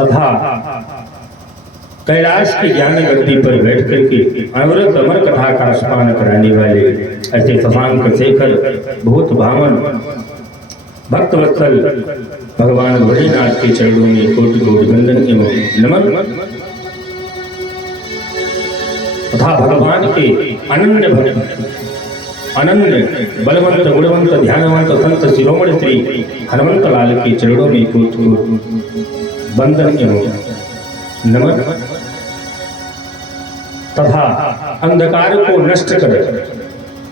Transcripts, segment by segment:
तथा कैलाश की ज्ञान गद्दी पर बैठ करके अमृत अमर कथा का स्पान कराने वाले ऐसे शशांक शेखर भूत भावन भक्त वत्सल भगवान भोलेनाथ के चरणों में कोटि कोटि वंदन एवं नमन तथा भगवान के अनन्य भक्त अनन्य बलवंत गुणवंत ध्यानवंत संत शिरोमणि श्री हनुमंत लाल के चरणों में कोटि कोटि वंदन एवं नमन तथा अंधकार को नष्ट कर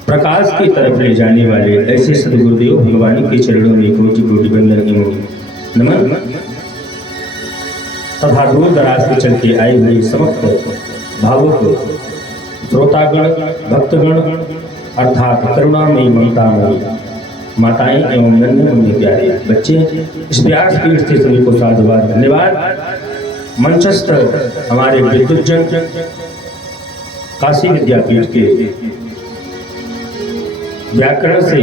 प्रकाश की तरफ ले जाने वाले ऐसे सदगुरुदेव भगवान के चरणों में कोटि कोटि वंदन एवं नमन तथा दूर दराज से चल के आए हुए समस्त भावुक श्रोतागण भक्तगण अर्थात करुणामयी ममतामयी माताएं एवं नन्हे मुन्ने प्यारे बच्चे इस व्यास पीठ से सभी को साधुवाद धन्यवाद। मंचस्थ हमारे विद्युतजन काशी विद्यापीठ के व्याकरण से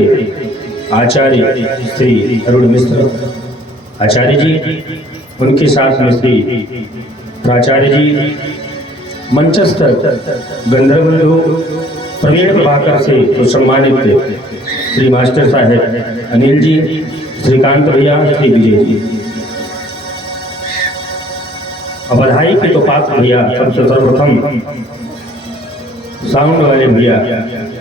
आचार्य श्री अरुण मिश्र आचार्य जी, उनके साथ में श्री प्राचार्य जी, मंचस्थ गंधर्व बंधु प्रवीण प्रभाकर से तो सम्मानित श्री मास्टर साहेब अनिल जी, श्रीकांत भैया, श्री विजय जी, और बधाई के तो पात्र भैया सबसे सर्वप्रथम साउंड वाले भैया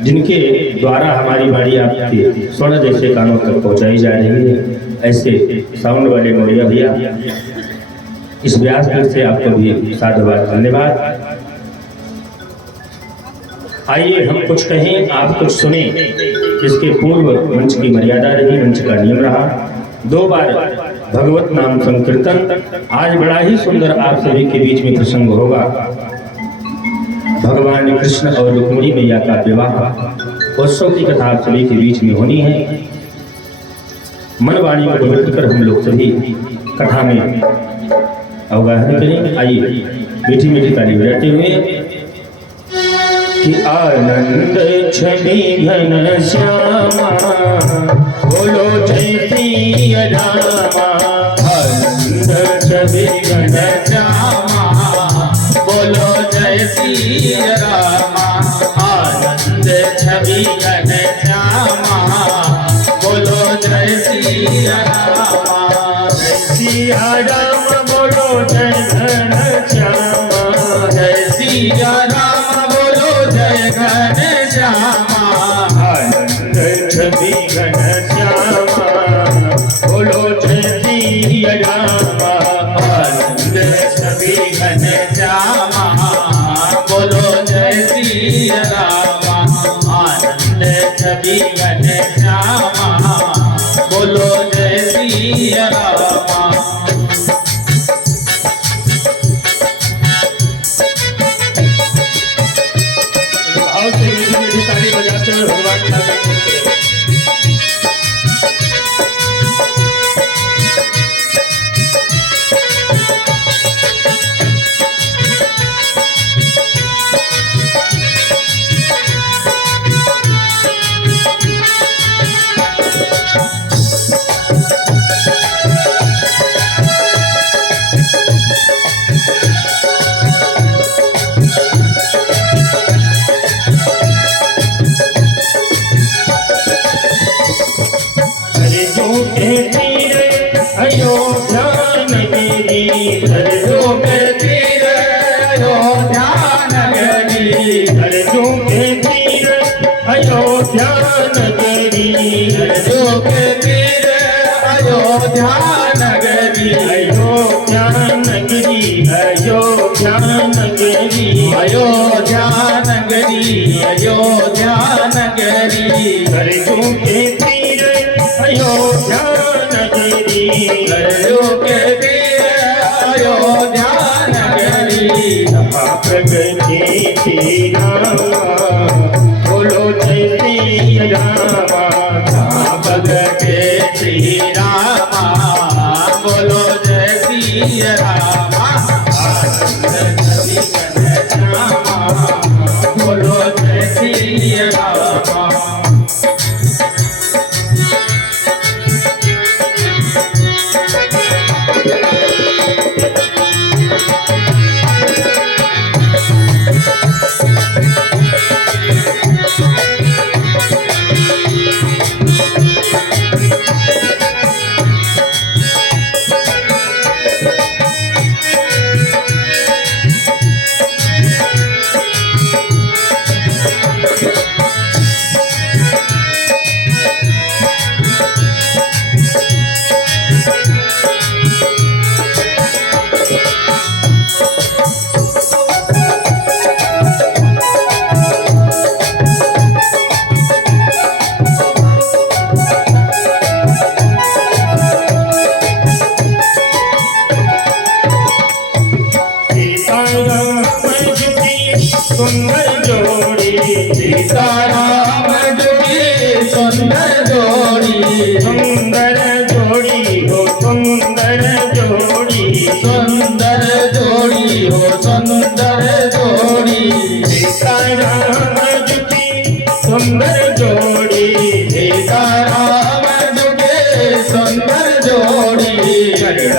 जिनके द्वारा हमारी बाड़ी आपके स्वर्ण जैसे कानों तक पहुंचाई जा रही है, ऐसे साउंड वाले मौर्या भैया इस व्यास पीठ से आपको भी साधुवाद धन्यवाद। आइए हम कुछ कहें आप कुछ सुने। इसके पूर्व मंच की मर्यादा रही, मंच का नियम रहा 2 बार भगवत नाम संकीर्तन। आज बड़ा ही सुंदर आप सभी के बीच में प्रसंग होगा। भगवान कृष्ण और रुक्मिणी मैया का विवाह उत्सव की कथा आप सभी के बीच में होनी है। मन वाणी को पवित्र कर हम लोग सभी कथा में अवगाहन करें। आइए मीठी मीठी ताली बजाते हुए कि आनंद छवि घन श्यामा बोलो जय श्री रामा। आनंद छवि घन श्यामा बोलो जय श्री रामा। आनंद छवि घन श्यामा बोलो जय श्री रामा। जय श्री राम बोलो जय घन श्यामा। जय श्री राम बोलो जय घन श्यामा। आनंद छवि घन श्यामा बोलो जय श्री रामा। आनंद छवि घन श्यामा बोलो जय श्री रामा। आनंद छवि घन श्यामा बोलो जय श्री रामा। बोलो जय श्री रामा। श्री रामा बोलो जय श्री रामा। बोलो जय श्री रामा। सुंदर जोड़ी, सीता राम जी की सुंदर जोड़ी, सुंदर जोड़ी हो सुंदर जोड़ी, सुंदर जोड़ी हो सुंदर जोड़ी, सीता राम जी की सुंदर जोड़ी, सीता राम जी की सुंदर जोड़ी, शरण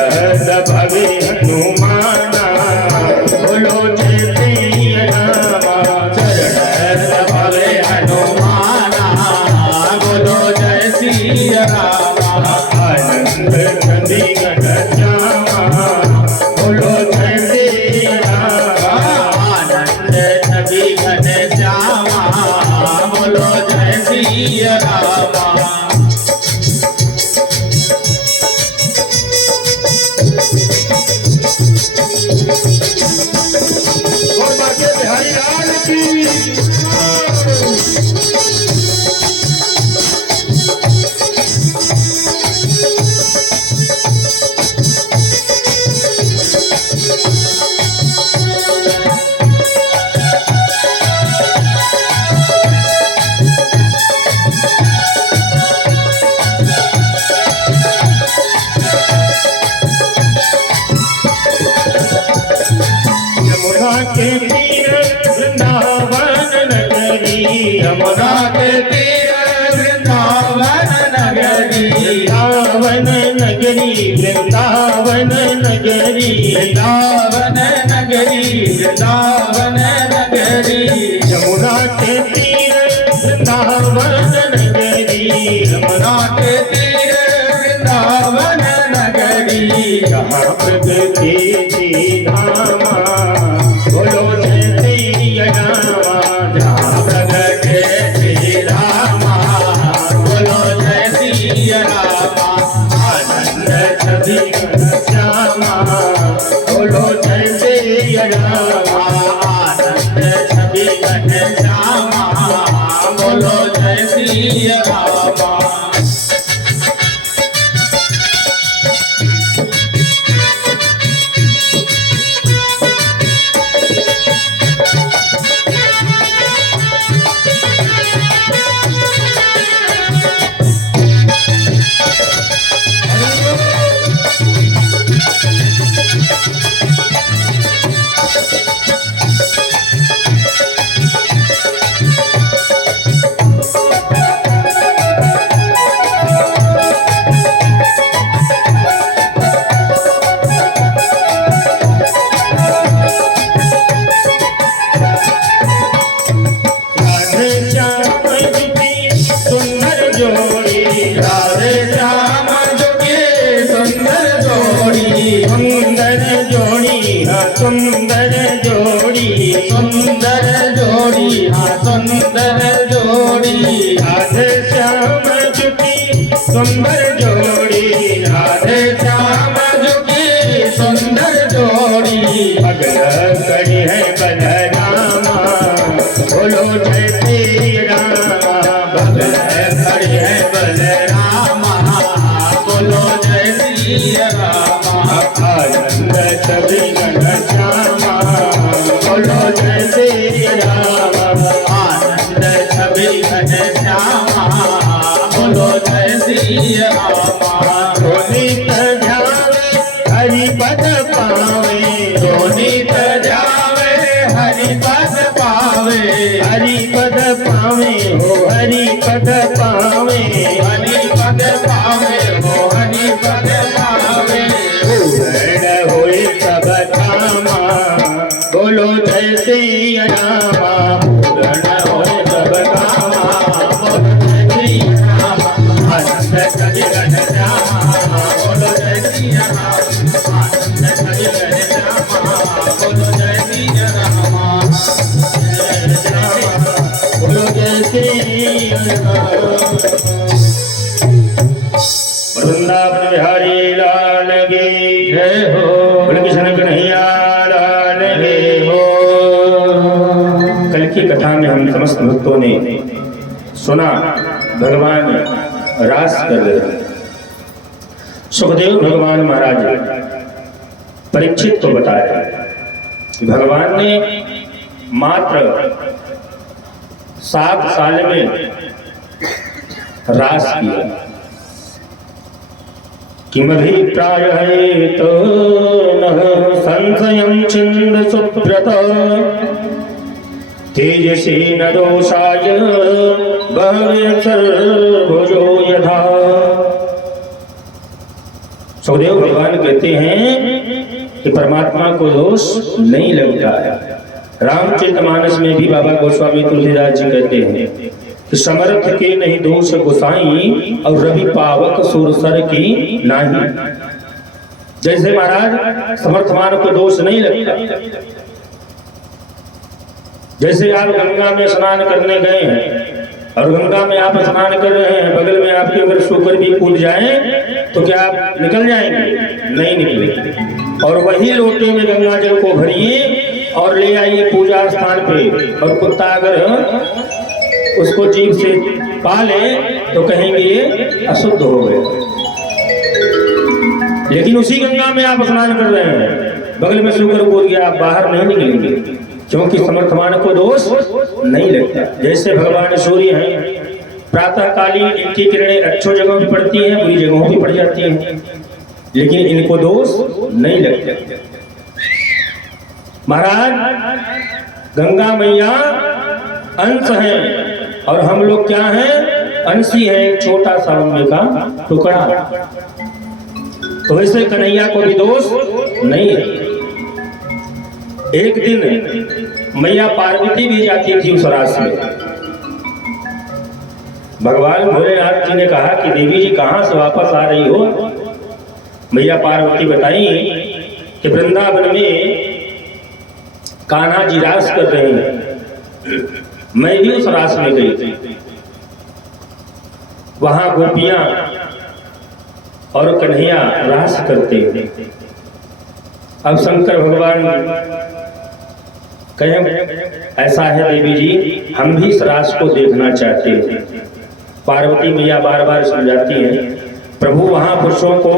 भवे हनुमाना बोलो जय श्री रामा, शरण भवे हनुमाना बोलो जय श्री राम, आनंद नदी घन श्यामा बोलो जय श्री रामा, आनंद छवि घन श्यामा बोलो जय श्री राम। और बाकी बिहारी लाल की यमुना के तीर वृंदावन नगरी, यमुना के तीर वृंदावन नगरी, वृंदावन नगरी, वृंदावन नगरी, वृंदावन नगरी, वृंदावन नगरी, यमुना के तीर वृंदावन नगरी, यमुना के तीर वृंदावन नगरी, जहाँ प्रगति की धामा बोलो जय श्री रामा, जहाँ प्रगटे श्री रामा बोलो जय श्री रामा, आनंद छवि घन श्यामा बोलो जय श्री रामा, आनंद छवि घन श्यामा बोलो जय श्री रामा। राधे श्याम जी की सुंदर जोड़ी, राधे श्याम जी की सुंदर जोड़ी, सुंदर जोड़ी हाँ सुंदर जोड़ी, सुंदर जोड़ी हाँ सुंदर जोड़ी, राधे श्याम जी की सुंदर जोड़ी, राधे श्याम जी की सुंदर जोड़ी, अगल कड़ी है बलरामा बोलो जय श्री रामा, बगल खड़ी है बलरामा बोलो जय श्री रामा, आनंद छवि घन श्यामा बोलो जय श्री रामा, आनंद छवि घन श्यामा बोलो जय श्री रामा। रोनित ध्यावे हरि पद पावे, रोनित जावे हरि पद पावे, हरि पद पावे हो हरि पद पावे, हरि पद पावे हो हरि पद पावे, पूर्ण होए सब कामा बोलो जय श्री रामा, पूर्ण होए सब कामा बोलो जय श्री रामा, आनंद छवि घन श्यामा बोलो जय श्री रामा, आनंद छवि घन श्यामा बोलो जय श्री रामा, जय श्यामा बोलो जय श्री राम। वृंदावन बिहारी लाल की जय हो, बोल किशन कन्हैया लाल की हो। कल की कथा में हम समस्त भक्तों ने सुना भगवान रास कर रहे। सुखदेव भगवान महाराज परीक्षित को बताया कि भगवान ने मात्र 7 साल में रास किया। किमभिप्रायः नः संशयं छिन्द सुव्रत तेजसी न दोषाय बहवे सर्वभुजो यथा। सुखदेव भगवान कहते हैं कि परमात्मा को दोष नहीं लगता है। रामचरितमानस में भी बाबा गोस्वामी तुलसीदास जी कहते हैं कि समर्थ के नहीं दोष गोसाई और रवि पावक सुरसर की नाही। जैसे महाराज समर्थमान को दोष नहीं लगता, जैसे आप गंगा में स्नान करने गए हैं और गंगा में आप स्नान कर रहे हैं, बगल में आपके अगर शूकर भी कूद जाए तो क्या आप निकल जाएंगे? नहीं निकलेंगे। और वही लोटे में गंगा जल को भरिए और ले आइए पूजा स्थान पे, और कुत्ता अगर उसको जीभ से पा ले तो कहेंगे ये अशुद्ध हो गए। लेकिन उसी गंगा में आप स्नान कर रहे हैं, बगल में शूकर कूद गया, आप बाहर नहीं निकलेंगे, क्योंकि समर्थमान को दोष नहीं लगता। जैसे भगवान सूर्य हैं, प्रातः कालीन इनकी किरणें अच्छी जगहों पर पड़ती हैं, बुरी जगहों पर पड़ जाती हैं, लेकिन इनको दोष नहीं लगता। महाराज गंगा मैया अंश हैं और हम लोग क्या हैं? अंशी है, एक छोटा सा उनमें का टुकड़ा। तो वैसे कन्हैया को भी दोष नहीं है। एक दिन मैया पार्वती भी जाती थी उस रास में। भगवान भोलेनाथ जी ने कहा कि देवी जी कहां से वापस आ रही हो? मैया पार्वती बताई कि वृंदावन में कान्हा जी रास कर रहे हैं, मैं भी उस रास में गई थी। वहां गोपियां और कन्हैया रास करते हैं। अब शंकर भगवान कहें ऐसा है देवी जी, हम भी इस रास को देखना चाहते हैं। पार्वती मैया बार बार समझाती हैं, प्रभु वहां पुरुषों को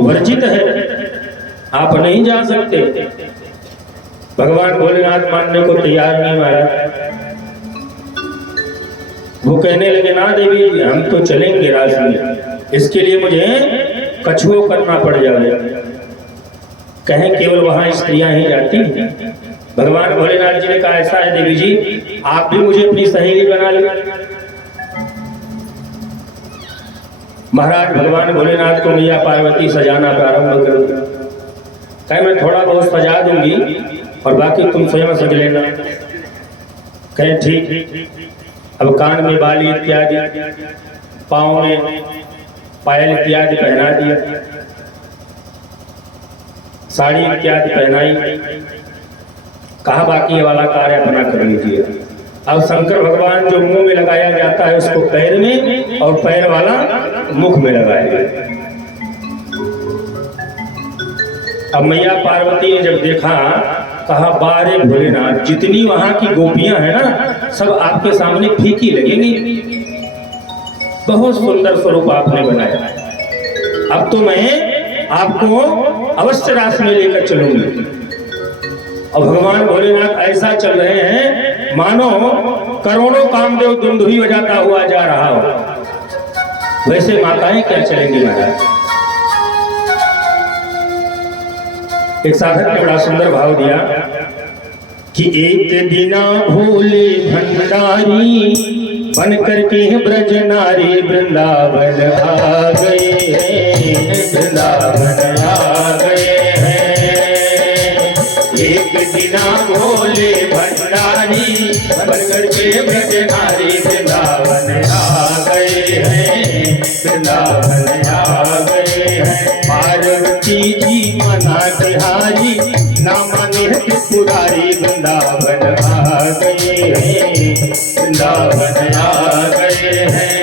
वर्जित है, आप नहीं जा सकते। भगवान भोलेनाथ मानने को तैयार नहीं महाराज। वो कहने लगे ना देवी जी, हम तो चलेंगे रास में, इसके लिए मुझे कछुओं करना पड़ जाएगा। कहें केवल वहां स्त्रियां ही जाती हैं? भगवान भोलेनाथ जी ने कहा ऐसा है देवी जी, आप भी मुझे अपनी सहेली बना ले। महाराज भगवान भोलेनाथ को मैया पार्वती सजाना प्रारंभ कर दिया। कहे मैं थोड़ा बहुत सजा दूंगी और बाकी तुम स्वयं सज लेना। कहे ठीक। अब कान में बाली इत्यादि, पाँव में पायल इत्यादि पहना दिया, साड़ी इत्यादि पहनाई। कहा बाकी ये वाला कार्य अपना कर लीजिए। अब शंकर भगवान जो मुंह में लगाया जाता है उसको पैर में, और पैर वाला मुख में लगाया। अब मैया पार्वती ने जब देखा, कहा बारे भोलेनाथ, जितनी वहां की गोपियां हैं ना, सब आपके सामने फीकी लगेंगी। बहुत सुंदर स्वरूप आपने बनाया। अब तो मैं आपको अवश्य रास में लेकर चलूंगी। और भगवान भोलेनाथ ऐसा चल रहे हैं मानो करोड़ों कामदेव दुंदुभी बजाता हुआ जा रहा हो। वैसे माताएं क्या चलेंगी महाराज? एक साधक ने बड़ा सुंदर भाव दिया कि एक दिना भोले भंडारी बन करके ब्रज नारी वृंदावन आ गए हैं, वृंदावन आ गए हैं। एक दिना भोले भंडारी बन करके ब्रज नारी वृंदावन आ गए हैं, वृंदावन आ गए हैं। पार्वती जी मना बिहारी नाम निहत पुरारी वृंदावन आ गए हैं, वृंदावन आ गए हैं।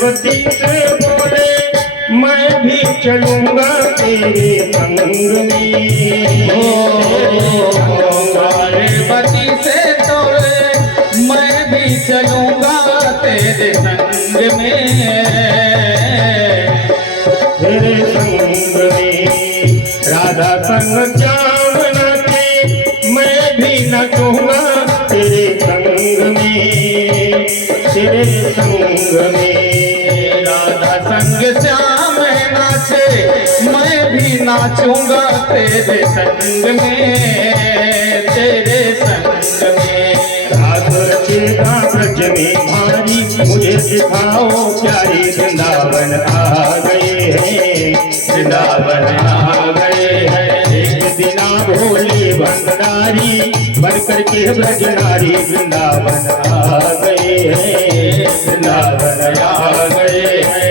पार्वती से बोले मैं भी चलूंगा तेरे संग में। पार्वती से बोले मैं भी चलूंगा तेरे संग में। तेरे संग में राधा संग श्याम नाचे मैं भी नचूंगा तेरे संग में। तेरे संग में राधा संग श्याम नाचे मैं भी नाचूंगा तेरे संग में। तेरे संग में रात रचेगा ब्रज में भारी मुझे सिखाओ प्यारी वृंदावन आ गए हैं। वृंदावन आ गए हैं। एक दिना भोले भंडारी बन करके ब्रज नारी वृंदावन आ गए हैं। वृंदावन आ गए हैं।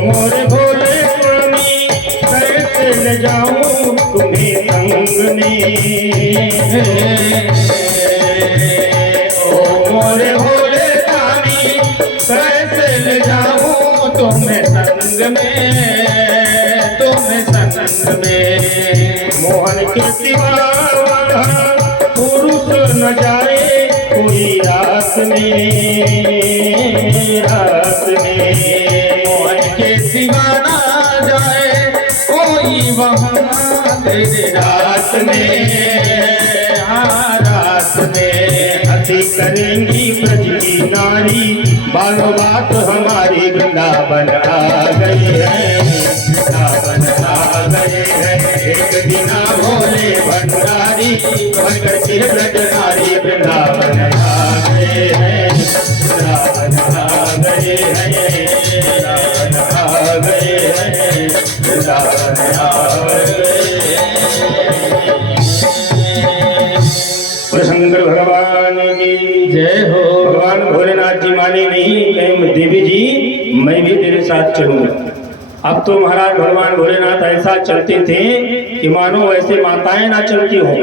मोरे भोले स्वामी कैसे ले जाऊं तुम्हें संग में। ओ मोरे भोले स्वामी कैसे ले जाऊं तुम्हें संग में। तुम्हें संग में मोहन के सिवा पुरुष न जाए कोई रात में। रात में मोहन के सिवा ना जाए कोई वहाँ तेरे रात में। हाँ रात में अति करेंगी ब्रज की नारी बालो बात हमारी वृंदावन आ गए हैं। वृंदावन आ गए हैं। एक दिना भोले भंडारी बन करके ब्रज नारी वृंदावन आ गए हैं। वृंदावन आ गए हैं। वृंदावन आ गए हैं। वृंदावन आ गए। शंकर भगवान की जय हो। भगवान भोलेनाथ जी माने नहीं कहीं देवी जी मैं भी तेरे साथ चलूंगा। अब तो महाराज भगवान भोलेनाथ ऐसा चलते थे कि मानो वैसे माताएं ना चलती हो।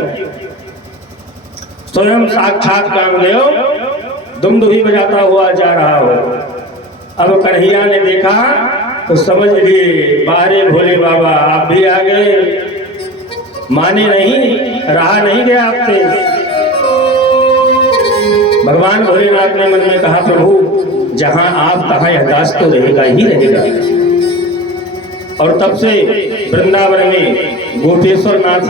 स्वयं साक्षात कामदेव दुमदुभी बजाता हुआ जा रहा हो। अब कन्हैया ने देखा तो समझ लिए बारे भोले बाबा आप भी आ गए। माने नहीं, रहा नहीं गया आपसे। भगवान भोलेनाथ ने मन में कहा प्रभु जहां आप कहा यह दास तो रहेगा ही रहेगा। और तब से वृंदावन में गोपेश्वर नाथ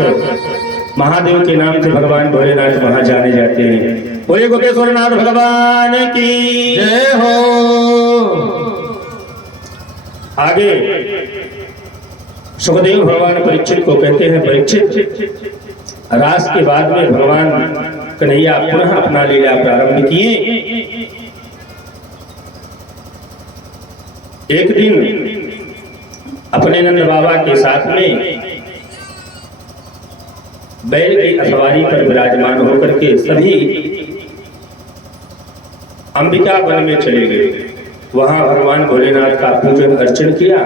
महादेव के नाम से भगवान भोलेनाथ वहां जाने जाते हैं। बोले गोपेश्वर नाथ भगवान की जय हो। आगे सुखदेव भगवान परीक्षित को कहते हैं परीक्षित रास के बाद में भगवान कन्हैया पुनः अपना लीला प्रारंभ किए। एक दिन अपने नंद बाबा के साथ में बैल की अखबारी पर विराजमान होकर के सभी अंबिका वन में चले गए। वहां भगवान भोलेनाथ का पूजन अर्चन किया।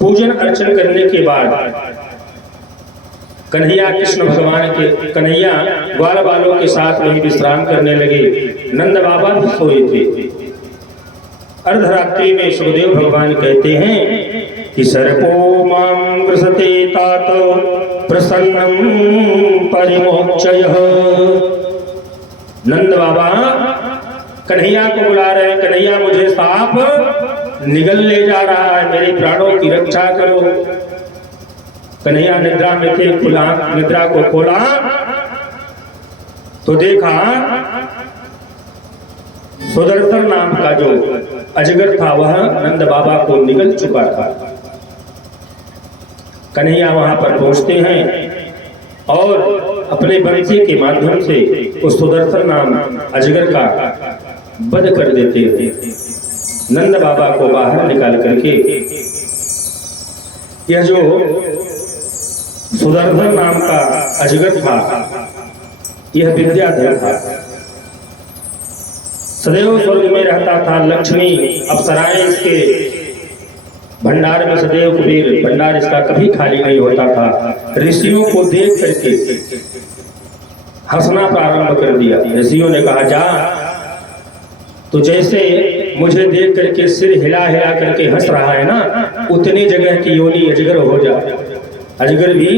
पूजन अर्चन करने के बाद कन्हैया कृष्ण भगवान के कन्हैया ग्वाल बालों के साथ वहीं विश्राम करने लगे। नंद बाबा भी सोए थे। अर्धरात्रि में सुखदेव भगवान कहते हैं कि सर्पो मां वृषते तात प्रसन्नम परिमोक्षयः। नंद बाबा कन्हैया को बुला रहे हैं, कन्हैया मुझे सांप निगल ले जा रहा है, मेरे प्राणों की रक्षा करो। कन्हैया निद्रा में थे, खुला निद्रा को खोला तो देखा सुदर्शन नाम का जो अजगर था वह नंद बाबा को निगल चुका था। कन्हैया वहां पर पहुंचते हैं और अपने बंसी के माध्यम से उस सुदर्शन नाम अजगर का वध कर देते हैं। नंद बाबा को बाहर निकाल करके यह जो सुदर्शन नाम का अजगर था, यह विद्याधर था, सदैव स्वर्ग में रहता था। लक्ष्मी अप्सराएं इसके भंडार में सदैव कुबेर, भंडार इसका कभी खाली नहीं होता था। ऋषियों को देख करके हंसना प्रारंभ कर दिया। ऋषियों ने कहा, जा तो जैसे मुझे देख करके सिर हिला हिला करके हंस रहा है ना, उतनी जगह की योनि अजगर हो जा। अजगर भी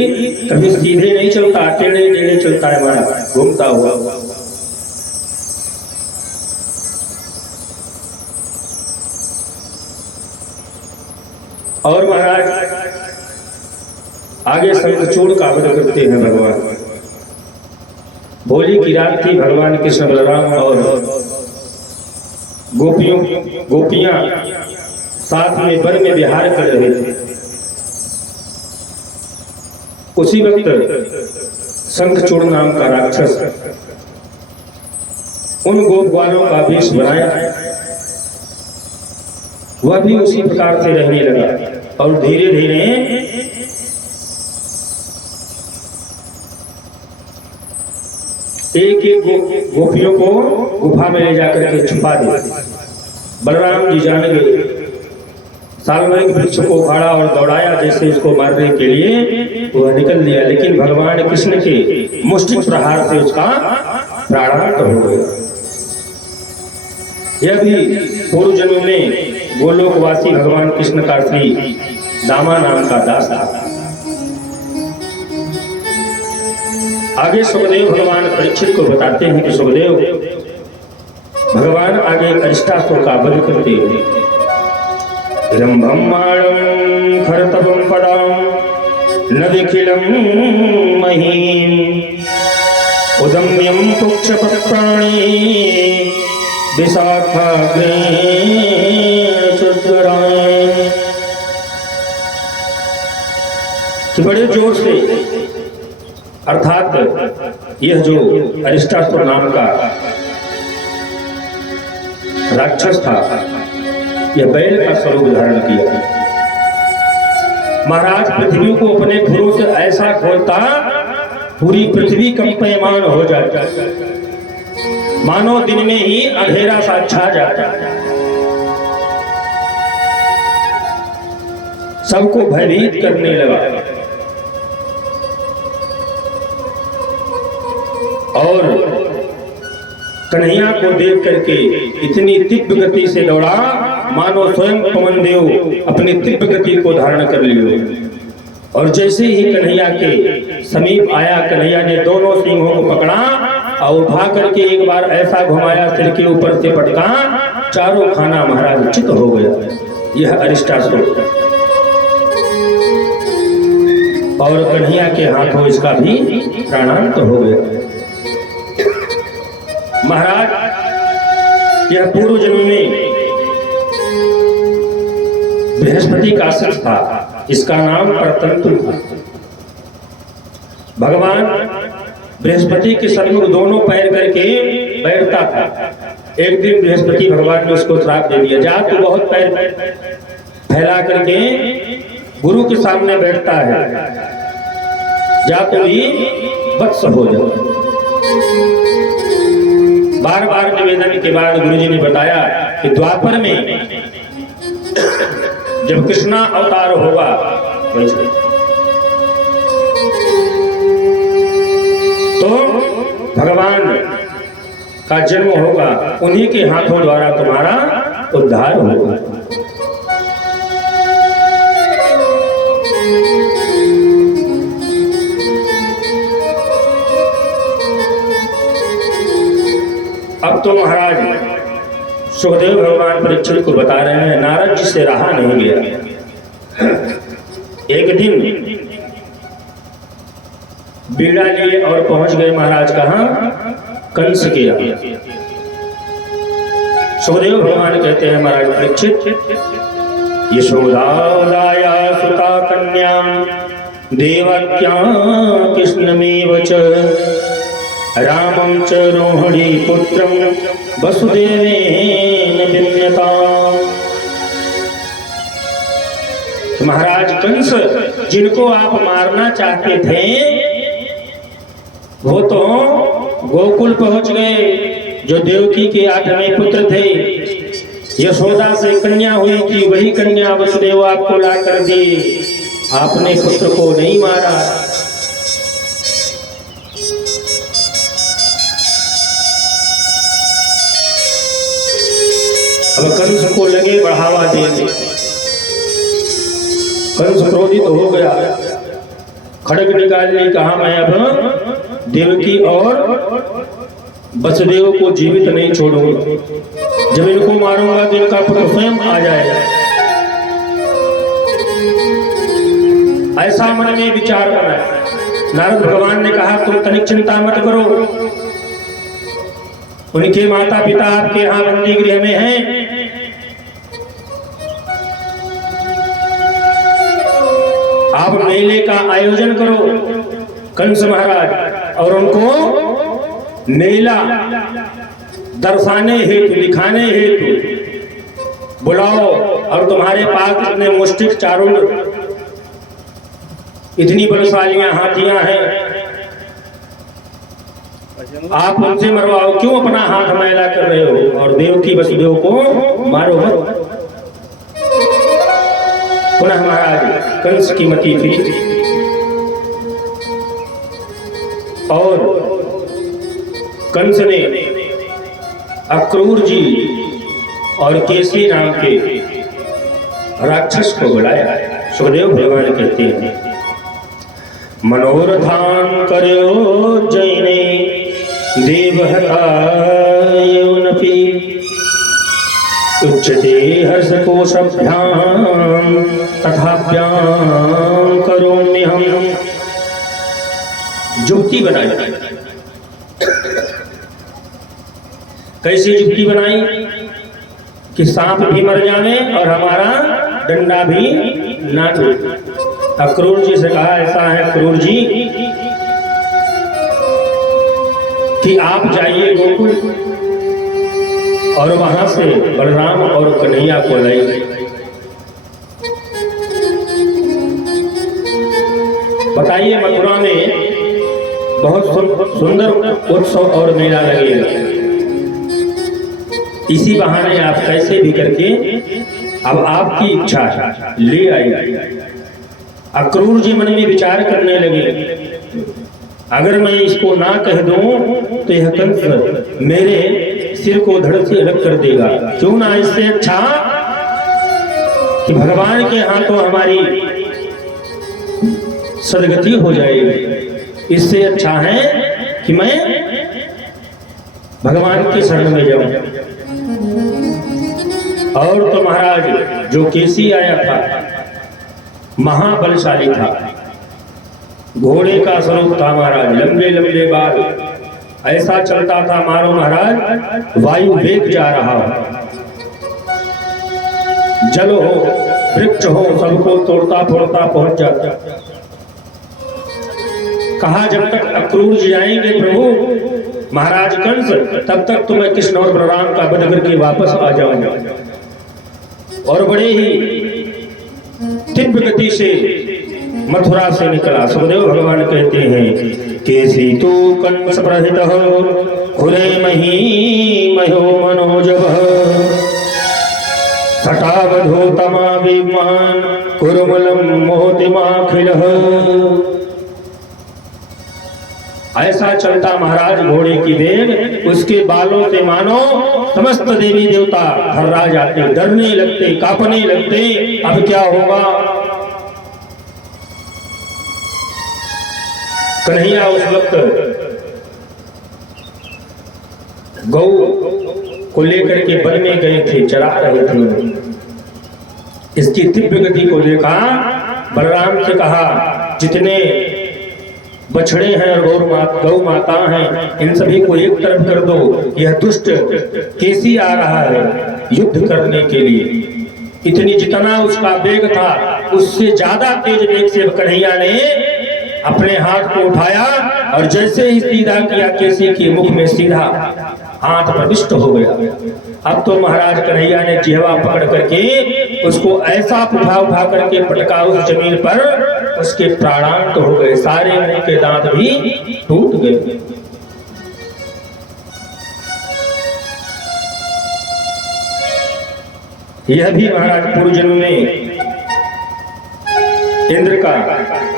कभी सीधे नहीं चलता, टेढ़े टेढ़े चलता है, हमारा घूमता हुआ। और महाराज आगे शंखचूड़ का वध करते हैं भगवान। होली की रात थी, भगवान कृष्ण बलराम और गोपियां साथ में वन में विहार कर रहे थे। उसी वक्त शंखचूड़ नाम का राक्षस उन गोप ग्वालों का वेश बनाया, वह भी उसी प्रकार से रहने लगा और धीरे धीरे एक एक गोपियों को गुफा में ले जाकर के छुपा दिया। बलराम जी जान गए, सालवृक्ष वृक्ष को उखाड़ा और दौड़ाया जैसे उसको मारने के लिए, वह निकल दिया। लेकिन भगवान कृष्ण के मुष्टिक प्रहार से उसका प्राणांत हो गया। यह भी पूर्व जन्म में गोलोकवासी भगवान कृष्ण का श्री दामा नाम का दास था। आगे सुखदेव भगवान परीक्षित को बताते हैं कि सुखदेव भगवान आगे अरिष्टासुर का वध करते हैं। रंभमाणं खरतवं पदां नदिखिलं महीं उदम्यं पुक्षपत्राणि विशाखाग्रेण शुद्धराय। बड़े जोर से, अर्थात यह जो अरिष्टासुर नाम का राक्षस था, यह बैल का स्वरूप धारण किया। महाराज पृथ्वी को अपने खुरों से ऐसा खोलता, पूरी पृथ्वी कंपयमान हो जाता, मानो दिन में ही अंधेरा सा छा जाता, सबको भयभीत करने लगा। और कन्हैया को देख करके इतनी तीव्र गति से दौड़ा, मानो स्वयं पवन देव अपनी तीव्र गति को धारण कर लिए। और जैसे ही कन्हैया के समीप आया, कन्हैया ने दोनों सिंहों को पकड़ा और उठा करके एक बार ऐसा घुमाया, सिर के ऊपर से पटका, चारों खाना महाराज चित हो गया। यह अरिष्टासुर और कन्हैया के हाथों इसका भी प्राणांत हो गया। महाराज यह पूर्व जन्म में बृहस्पति का शिष्य था, इसका नाम परतंतु था। भगवान बृहस्पति के सन्मुख दोनों पैर करके बैठता था। एक दिन बृहस्पति भगवान ने उसको श्राप दे दिया, जा तू बहुत पैर फैला करके गुरु के सामने बैठता है, जा तू भी वत्स हो जा। बार बार निवेदन के बाद गुरुजी ने बताया कि द्वापर में जब कृष्णा अवतार होगा, तो भगवान का जन्म होगा, उन्हीं के हाथों द्वारा तुम्हारा उद्धार होगा। अब तो महाराज सुखदेव भगवान परीक्षित को बता रहे हैं, नारद जी से रहा नहीं गया। एक दिन बीड़ा लिए और पहुंच गए महाराज कहां, कंस के यहाँ। सुखदेव भगवान कहते हैं, महाराज परीक्षित, यशोदा सुता कन्या देवक्या कृष्णमेव च रामं च रोहिणी पुत्रं वसुदेवेन विन्यताम्। महाराज कंस जिनको आप मारना चाहते थे वो तो गोकुल पहुंच गए। जो देवकी के 8वें पुत्र थे, यशोदा से कन्या हुई थी, वही कन्या वसुदेव आपको ला कर दी। आपने पुत्र को नहीं मारा। अब कंस को लगे बढ़ावा देने। कंस क्रोधित हो गया, खड्ग निकालने कहा मैं अब देवकी और वसुदेव को जीवित नहीं छोड़ूंगा। जब इनको मारूंगा तो इनका पुत्र स्वयं आ जाएगा। ऐसा मन में विचार बनाया। नारद भगवान ने कहा तुम तनिक चिंता मत करो, उनके माता पिता आपके यहाँ बंदी गृह में हैं। आप मेले का आयोजन करो कंस महाराज, और उनको मेला दर्शाने हेतु, दिखाने हेतु बुलाओ। और तुम्हारे पास इतने मुष्टिक चारुल, इतनी बलशालियां हाथियां हैं, आप उनसे मरवाओ, क्यों अपना हाथ मैला कर रहे हो? और देवकी वसुदेव को मारो मत। पुनः महाराज कंस की मति थी और कंस ने अक्रूर जी और केसी नाम के राक्षस को बुलाया। सुखदेव भगवान कहते हैं मनोरथान करो जैने देवहतायुनपि उच्यते हर्षकोशभ्याम तथाभ्याम करोम्यहम्। जुक्ति बनाई। कैसी जुक्ति बनाई कि सांप भी मर जाए और हमारा डंडा भी ना टूटे। अक्रूर जी से कहा ऐसा है अक्रूर जी कि आप जाइए गोकुल और वहां से बलराम और कन्हैया को लाइए। बताइए मथुरा में बहुत सुंदर उत्सव और मेला लगेगा। इसी बहाने आप कैसे भी करके अब आपकी इच्छा ले आई। अक्रूर जी मन में विचार करने लगे अगर मैं इसको ना कह दूं तो यह कंस मेरे सिर को धड़ से अलग कर देगा। क्यों ना, इससे अच्छा कि भगवान के हाथों हमारी सदगति हो जाएगी। इससे अच्छा है कि मैं भगवान के शरण में जाऊं। और तो महाराज जो केसी आया था महाबलशाली था, घोड़े का स्वरूप था महाराज, लंबे लंबे बाल, ऐसा चलता था मानो महाराज वायु वेग जा रहा हो, जल हो वृक्ष हो सबको तोड़ता फोड़ता पहुंच जाता। कहा जब तक अक्रूर जी आएंगे प्रभु महाराज कंस, तब तक तो मैं कृष्ण और बलराम का वध करके वापस आ जाऊंगा। और बड़े ही तीव्र गति से मथुरा से निकला। सुखदेव भगवान कहते हैं केसी तू कंस प्रहित खुले मही महो मनोजव सटावधो तमा विमान कुरुमलम मोहतिमाखिल। ऐसा चलता महाराज घोड़े की वेग, उसके बालों से मानो समस्त देवी देवता थर्रा जाते, डरने लगते, कांपने लगते। अब क्या होगा? कन्हैया उस वक्त गौ को लेकर के वन में गए थे, चरा रहे थे। इसकी तीव्र गति को देखा, बलराम से कहा जितने बछड़े हैं और गौ माता हैं इन सभी को एक तरफ कर दो, यह दुष्ट केसी आ रहा है युद्ध करने के लिए। इतनी जितना उसका वेग था उससे ज्यादा तेज वेग से कन्हैया ने अपने हाथ को उठाया और जैसे ही सीधा किया केसी के मुख में सीधा हाथ प्रविष्ट हो गया। अब तो महाराज कन्हैया ने जिह्वा पकड़ करके उसको ऐसा उठा उठा करके पटका उस जमीन पर, उसके प्राणांत हो गए, सारे मुंह के दांत भी टूट गए। यह भी महाराज पूर्व जन्म में इंद्र का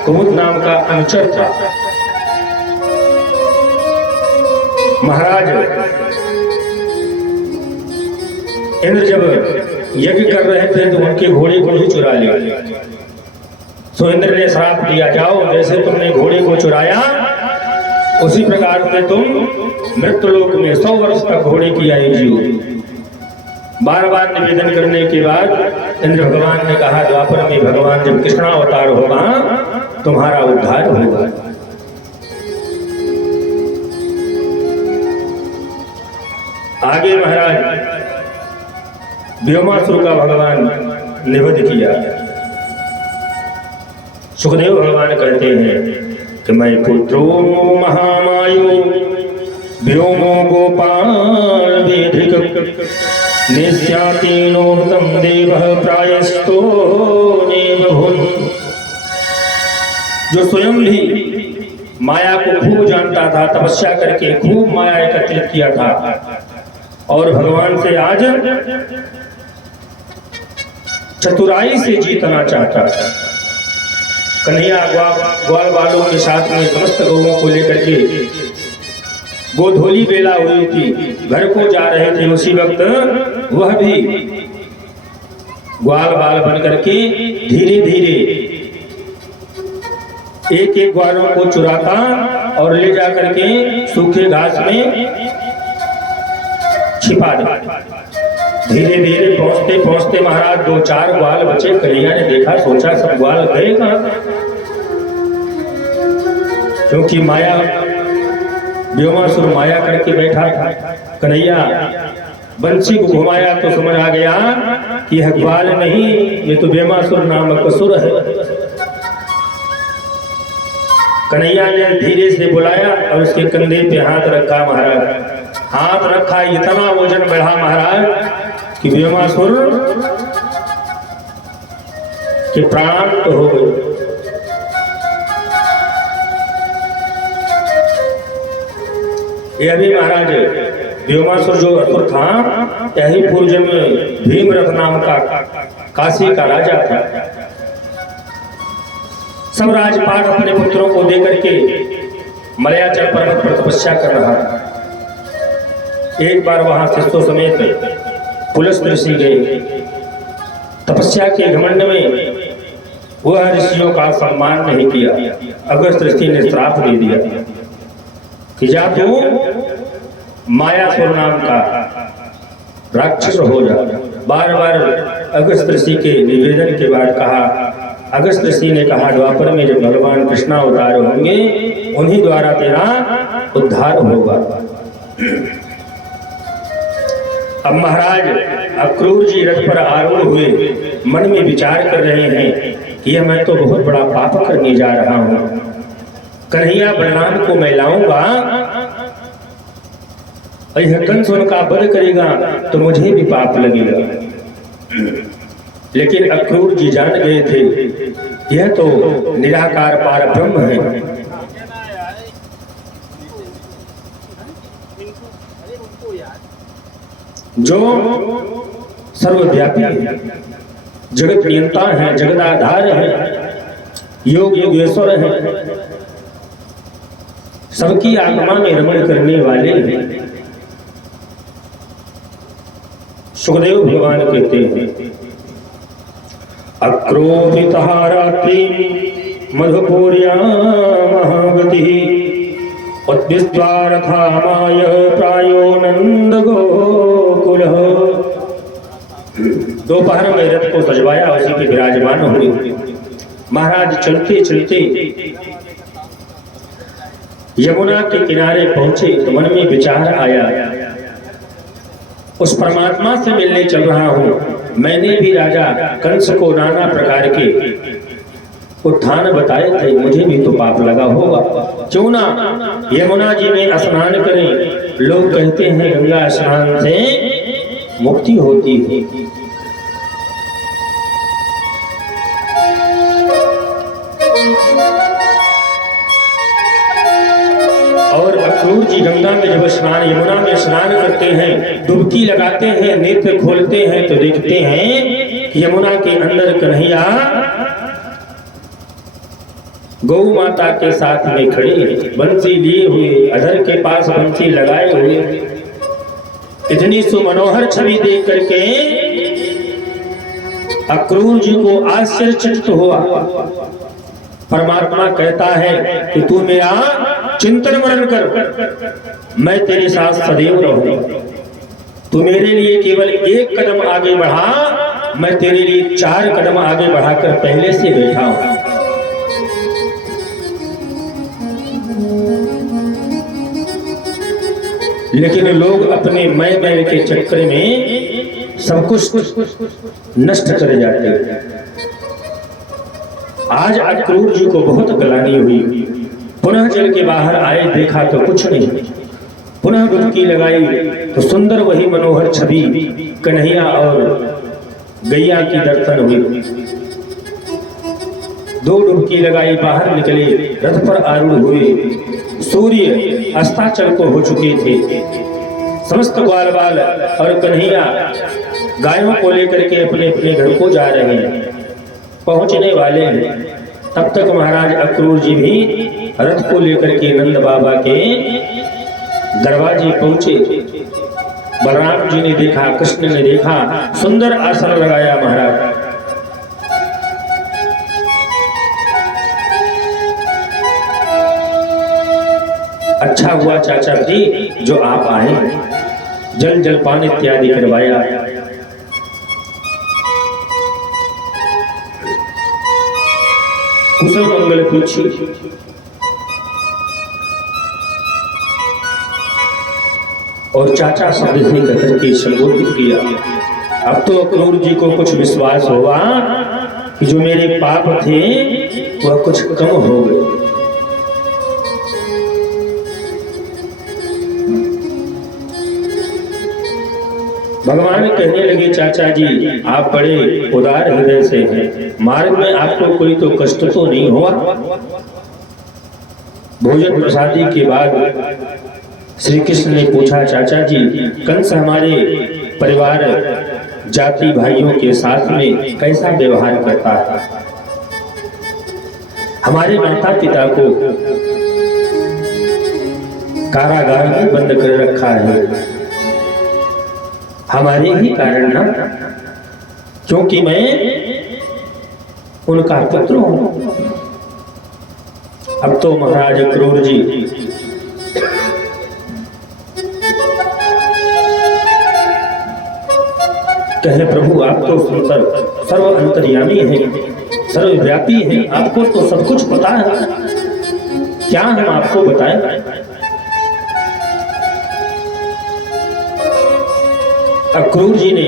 कुमुद नाम का अनुचर था। महाराज इंद्र जब यज्ञ कर रहे थे तो उनके घोड़े को ही चुरा लिया। तो इंद्र ने श्राप दिया, जाओ जैसे तुमने घोड़े को चुराया उसी प्रकार से तुम मृत्युलोक में 100 वर्ष तक घोड़े की आयु जियो। बार बार निवेदन करने के बाद इंद्र भगवान ने कहा, द्वापर में भगवान जब कृष्णावतार होगा तुम्हारा उद्धार होगा। आगे महाराज व्योमासुर का भगवान निवध किया। सुखदेव भगवान कहते हैं कि मैं पुत्रो महामायो व्योमो गोपाल वेधिक निस्यातीनोक्तम देवः प्रायस्तो नेवहुन्। जो स्वयं भी माया को खूब जानता था, तपस्या करके खूब माया एकत्रित किया था और भगवान से आज चतुराई से जीतना चाहता था। कन्हैया ग्वाल बालों के साथ में समस्त गौओं को लेकर के गोधूली बेला हुई थी, घर को जा रहे थे। उसी वक्त वह भी ग्वाल बाल बन करके धीरे धीरे एक एक ग्वालों को चुराता और ले जा करके सूखे घास में छिपा देता। धीरे धीरे पहुंचते पहुंचते महाराज 2-4 ग्वाल बचे। कन्हैया ने देखा, सोचा सब ग्वाल गए कहां, क्योंकि माया व्योमासुर माया करके बैठा था। कन्हैया बंसी को घुमाया तो समझ आ गया कि यह ग्वाल नहीं, ये तो व्योमासुर नामक असुर है। कन्हैया ने धीरे से बुलाया और उसके कंधे पे हाथ रखा। महाराज हाथ रखा, इतना वजन बढ़ा महाराज कि व्योमासुर के प्राण तो हो गए। यह भी महाराज व्योमासुर जो असुर था, यही पूर्व जन्म में भीमरथ नाम का काशी का राजा था। सब राजपाट अपने पुत्रों को देकर के मलयाचल पर्वत पर तपस्या कर रहा था। एक बार वहां शिष्यों समेत पुलस्त ऋषि गए। तपस्या के घमंड में वह ऋषियों का सम्मान नहीं किया। अगस्त ऋषि ने श्राप दे दिया कि जा तू मायासुर नाम का राक्षस हो जा। बार बार अगस्त ऋषि के निवेदन के बाद कहा, अगस्त ऋषि ने कहा, द्वापर में जब भगवान कृष्ण अवतार होंगे उन्हीं द्वारा तेरा उद्धार होगा। अब महाराज अक्रूर जी रथ पर आरूढ़ हुए मन में विचार कर रहे हैं कि यह मैं तो बहुत बड़ा पाप करने जा रहा हूं। कन्हैया बलराम को मैं लाऊंगा और यह कंस उनका वध करेगा तो मुझे भी पाप लगेगा। लेकिन अक्रूर जी जान गए थे यह तो निराकार पार ब्रह्म है। जो सर्वव्यापी है, जगत नियंता है, जगदाधार है, योग योगेश्वर है, सबकी आत्मा में रमण करने वाले हैं। सुखदेव भगवान कहते हैं, अक्रोधितः रात्रि मधुपूर्या महागति उद्विस्तारथामाय प्रायो नंद गोकुल। दोपहर में रथ को सजवाया, उसी पे विराजमान हुए। महाराज चलते चलते यमुना के किनारे पहुंचे तो मन में विचार आया, उस परमात्मा से मिलने चल रहा हूं, मैंने भी राजा कंस को नाना प्रकार के उत्थान बताए थे, मुझे भी तो पाप लगा होगा। क्यों ना यमुना जी में स्नान करें। लोग कहते हैं गंगा स्नान से मुक्ति होती है। और अक्रूर जी गंगा में जब स्नान, यमुना में स्नान करते हैं, डुबकी लगाते हैं, नेत्र खोलते हैं तो देखते हैं यमुना के अंदर कन्हैया गौ माता के साथ में खड़े, बंसी लिए हुए, अधर के पास बंसी लगाए हुए। इतनी सुमनोहर छवि देख करके अक्रूर जी को आश्चर्यचकित हुआ। परमात्मा कहता है कि तू मेरा चिंतन मनन कर, मैं तेरे साथ सदैव रहूंगा। तू मेरे लिए केवल एक कदम आगे बढ़ा, मैं तेरे लिए 4 कदम आगे बढ़ाकर पहले से बैठा हूं। लेकिन लोग अपने मैं के चक्कर में सब कुछ नष्ट कर जाते हैं। आज अक्रूर जी को बहुत ग्लानि हुई। पुनः जल के बाहर आए, देखा तो कुछ नहीं। पुनः डुबकी लगाई तो सुंदर वही मनोहर छवि कन्हैया और गैया की दर्शन हुई। 2 डुबकी लगाई, बाहर निकले, रथ पर आरूढ़ हुए। सूर्य अस्ताचल को हो चुके थे। समस्त ग्वाल बाल और कन्हैया गायों को लेकर के अपने अपने घर को जा रहे हैं, पहुंचने वाले हैं। तब तक महाराज अक्रूर जी भी रथ को लेकर के नंद बाबा के दरवाजे पहुंचे। बलराम जी ने देखा, कृष्ण ने देखा, सुंदर आसन लगाया महाराज। अच्छा हुआ चाचा जी जो आप आए, जल जलपान इत्यादि करवाया। कुशल मंगल पूछी। और चाचा शब्द से कहकर के संबोधित किया। अब तो अक्रूर जी को कुछ विश्वास हुआ कि जो मेरे पाप थे वह कुछ कम हो गए। भगवान कहने लगे, चाचा जी आप बड़े उदार हृदय से हैं, मार्ग में आपको कोई तो कष्ट तो नहीं हुआ? भोजन प्रसादी के बाद श्री कृष्ण ने पूछा, चाचा जी कंस हमारे परिवार जाति भाइयों के साथ में कैसा व्यवहार करता है? हमारे माता पिता को कारागार में बंद कर रखा है, हमारे ही कारण ना, क्योंकि मैं उनका पुत्र हूं। अब तो महाराज अक्रूर जी कहे, प्रभु आप तो सुंदर सर्व अंतर्यामी हैं, सर्वव्यापी हैं, आपको तो सब कुछ पता है, क्या हम आपको बताएं? अक्रूर जी ने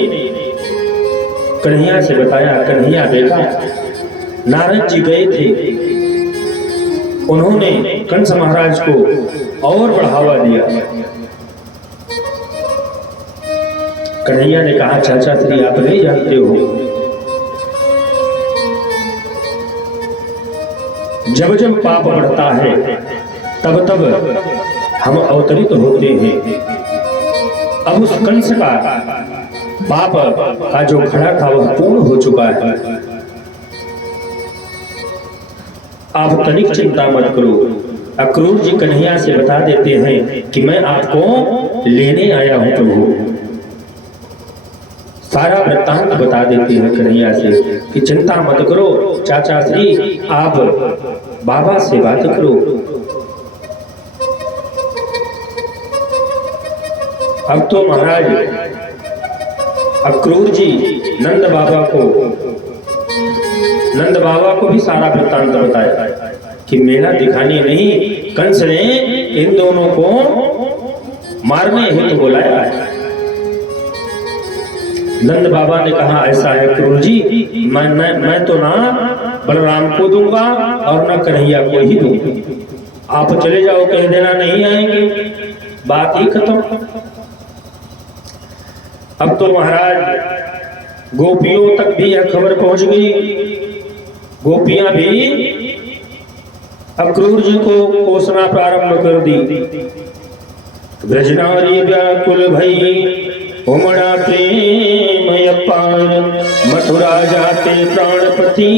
कन्हैया से बताया, कन्हैया बेटा नारद जी गए थे, उन्होंने कंस महाराज को और बढ़ावा दिया। कन्हैया ने कहा, चाचा श्री आप नहीं जानते हो, जब जब पाप बढ़ता है तब तब हम अवतरित होते हैं। अब उस कंस का पाप का जो खड़ा था वह पूर्ण हो चुका है। आप तनिक चिंता मत करो। अक्रूर जी कन्हैया से बता देते हैं कि मैं आपको लेने आया हूं प्रभु। सारा वृत्तांत बता देते हैं कन्हैया से कि चिंता मत करो चाचा श्री, आप बाबा से बात करो। अब तो महाराज अक्रूर जी नंद बाबा को भी सारा वृत्तांत बताया कि मेला दिखाने नहीं, कंस ने इन दोनों को मारने हेतु बुलाया है। नंद बाबा ने कहा ऐसा है क्रूर जी, मैं तो ना बलराम को दूंगा और ना कन्हैया को ही दूंगा। आप चले जाओ, कह देना नहीं आएंगे, बात ही खत्म। अब तो महाराज गोपियों तक भी यह खबर पहुंच गई। गोपियां भी अक्रूर जी को कोसना प्रारंभ कर दी। ब्रजनारी व्याकुल भई उमड़ा प्रेम अपार, मथुरा जाते प्राणपति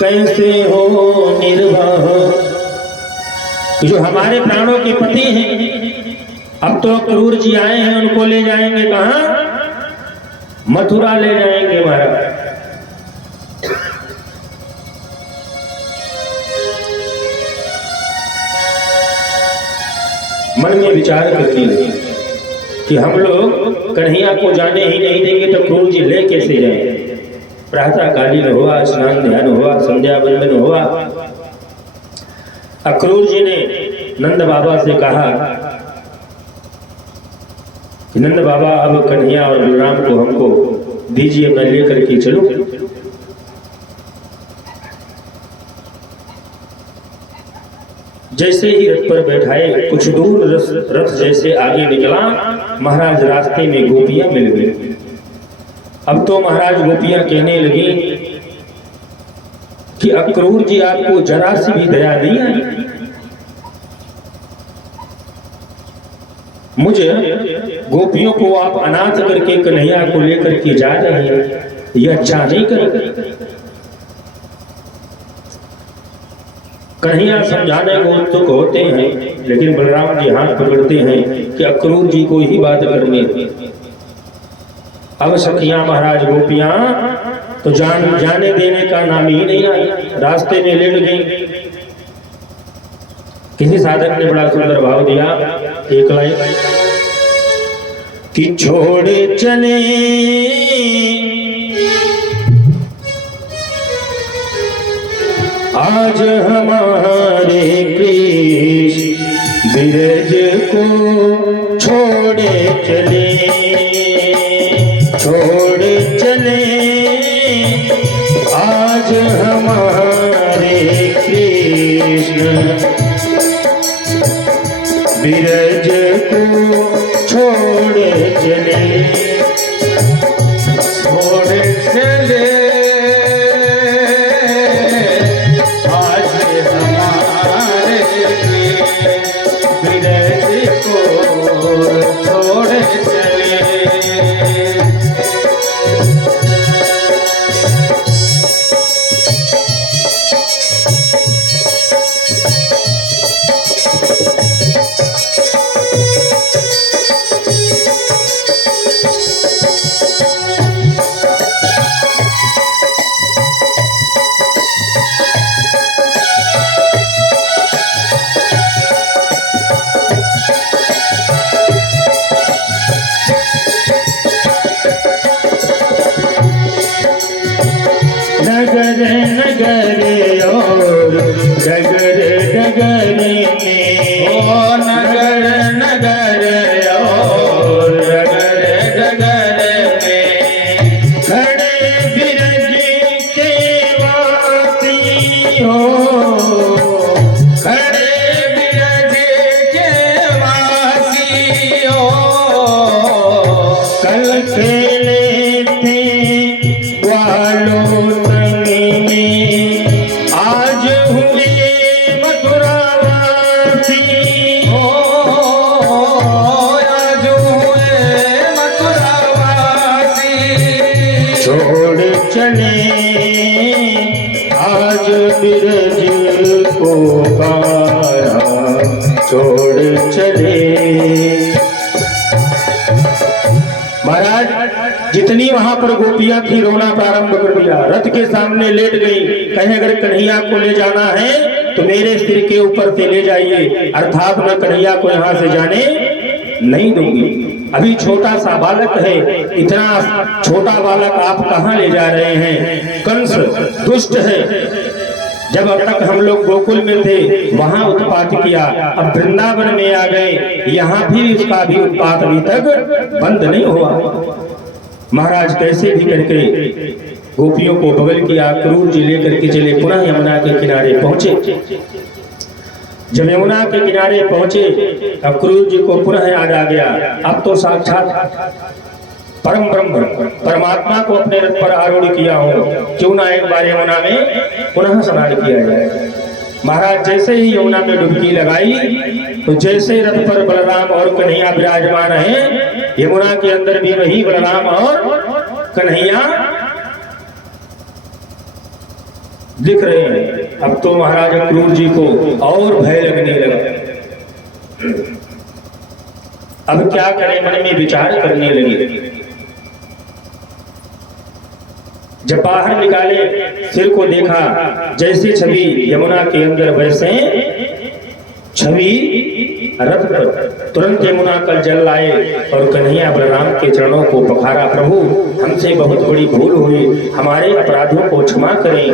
कैसे हो निर्वाह। जो हमारे प्राणों के पति हैं, अब तो अक्रूर जी आए हैं, उनको ले जाएंगे कहां? मथुरा ले जाएंगे महाराज। मन में विचार करती है कि हम लोग कन्हैया को जाने ही नहीं देंगे तो क्रूर जी ले कैसे जाएंगे। प्रातः कालीन हुआ, स्नान ध्यान हुआ, संध्या वंदन हुआ। अक्रूर जी ने नंद बाबा से कहा कि नंद बाबा अब कन्हैया और बलराम को हमको दीजिए, मैं लेकर के चलूं। जैसे ही रथ पर बैठाए, कुछ दूर रथ जैसे आगे निकला, महाराज रास्ते में गोपियां मिल गई। अब तो महाराज गोपियां कहने लगी कि अक्रूर जी आपको जरा सी भी दया नहीं आई। मुझे गोपियों को आप अनाथ करके कन्हैया को लेकर के जा रहे हैं, यह अच्छा नहीं कर। कन्हैया समझाने को उत्सुक होते हैं, लेकिन बलराम जी हाथ पकड़ते हैं कि अक्रूर जी को ही बात करने। अब सखियां महाराज गोपियां तो जाने देने का नाम ही नहीं आई, रास्ते में लेट गई। किसी साधक ने बड़ा सुंदर भाव दिया, एक लाइन कि छोड़े चले आज हमारे कृष्ण बिरज को, छोड़े चले आज हमारे कृष्ण बिरज को, छोड़े चले जितनी वहां पर गोपियां थी रोना प्रारंभ कर दिया, रथ के सामने लेट गई। कहे अगर कन्हैया को ले जाना है तो मेरे सिर के ऊपर से ले जाइए, अर्थात मैं कन्हैया को यहाँ से जाने नहीं दूंगी। अभी छोटा सा बालक है, इतना छोटा बालक आप कहाँ ले जा रहे हैं? कंस दुष्ट है, जब अब तक हम लोग गोकुल में थे वहां उत्पात किया, अब वृंदावन में आ गए, यहाँ भी उसका भी उत्पात अभी तक बंद नहीं हुआ। महाराज कैसे भी करके गोपियों को बगल किया, क्रूर जी लेकर के चले, पुनः यमुना के किनारे पहुंचे। जब यमुना के किनारे पहुंचे तब क्रूर जी को पुनः याद आ गया, अब तो साक्षात परम ब्रह्म परमात्मा को अपने रथ पर आरूढ़ किया हो, क्यों ना एक बार यमुना में पुनः स्नान किया जाए। महाराज जैसे ही यमुना में डुबकी लगाई तो जैसे रथ पर बलराम और कन्हैया विराजमान हैं, यमुना के अंदर भी वही बलराम और कन्हैया दिख रहे हैं। अब तो महाराज क्रूर जी को और भय लगने लगा। अब क्या करें, मन में विचार करने लगे। जब बाहर निकाले, सिर को देखा, जैसे छवि यमुना के अंदर वैसे छवि रथ पर। तुरंत यमुना का जल लाए और कन्हैया बलराम के चरणों को पखारा, प्रभु हमसे बहुत बड़ी भूल हुई, हमारे अपराधों को क्षमा करें।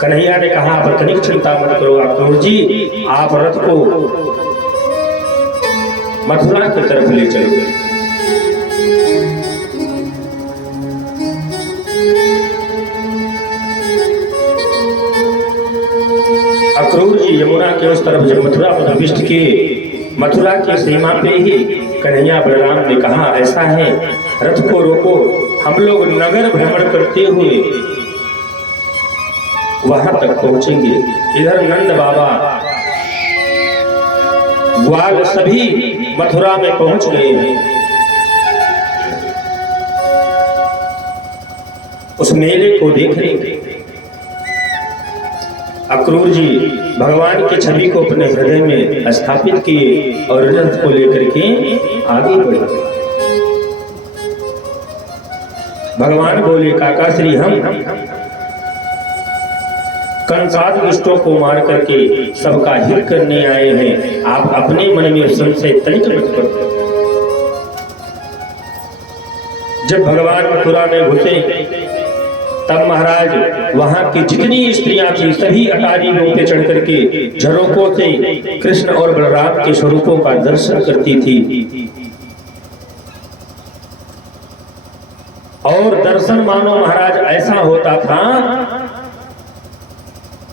कन्हैया ने कहा, पर तनिक चिंता मत करो क्रूर जी, आप रथ को मथुरा की तरफ ले चलो। अक्रूर जी यमुना के उस तरफ जब मथुरा प्रविष्ट किए, मथुरा की सीमा पे ही कन्हैया बलराम ने कहा, ऐसा है रथ को रोको, हम लोग नगर भ्रमण करते हुए वहां तक पहुंचेंगे। इधर नंद बाबा ग्वाल सभी मथुरा में पहुंच गए हैं। उस मेले को देख रहे। अक्रूर जी भगवान की छवि को अपने हृदय में स्थापित किए और रथ को लेकर के आगे बढ़े। भगवान बोले, काका श्री हम कंसाद दुष्टों को मार करके सबका हित करने आए हैं, आप अपने मन में संशय तनिक मत करो। जब भगवान मथुरा में घुसे तब महाराज वहां की जितनी स्त्रियां थी सभी अटारियों पे चढ़ करके झरोकों से कृष्ण और बलराम के स्वरूपों का दर्शन करती थी। और दर्शन मानो महाराज ऐसा होता था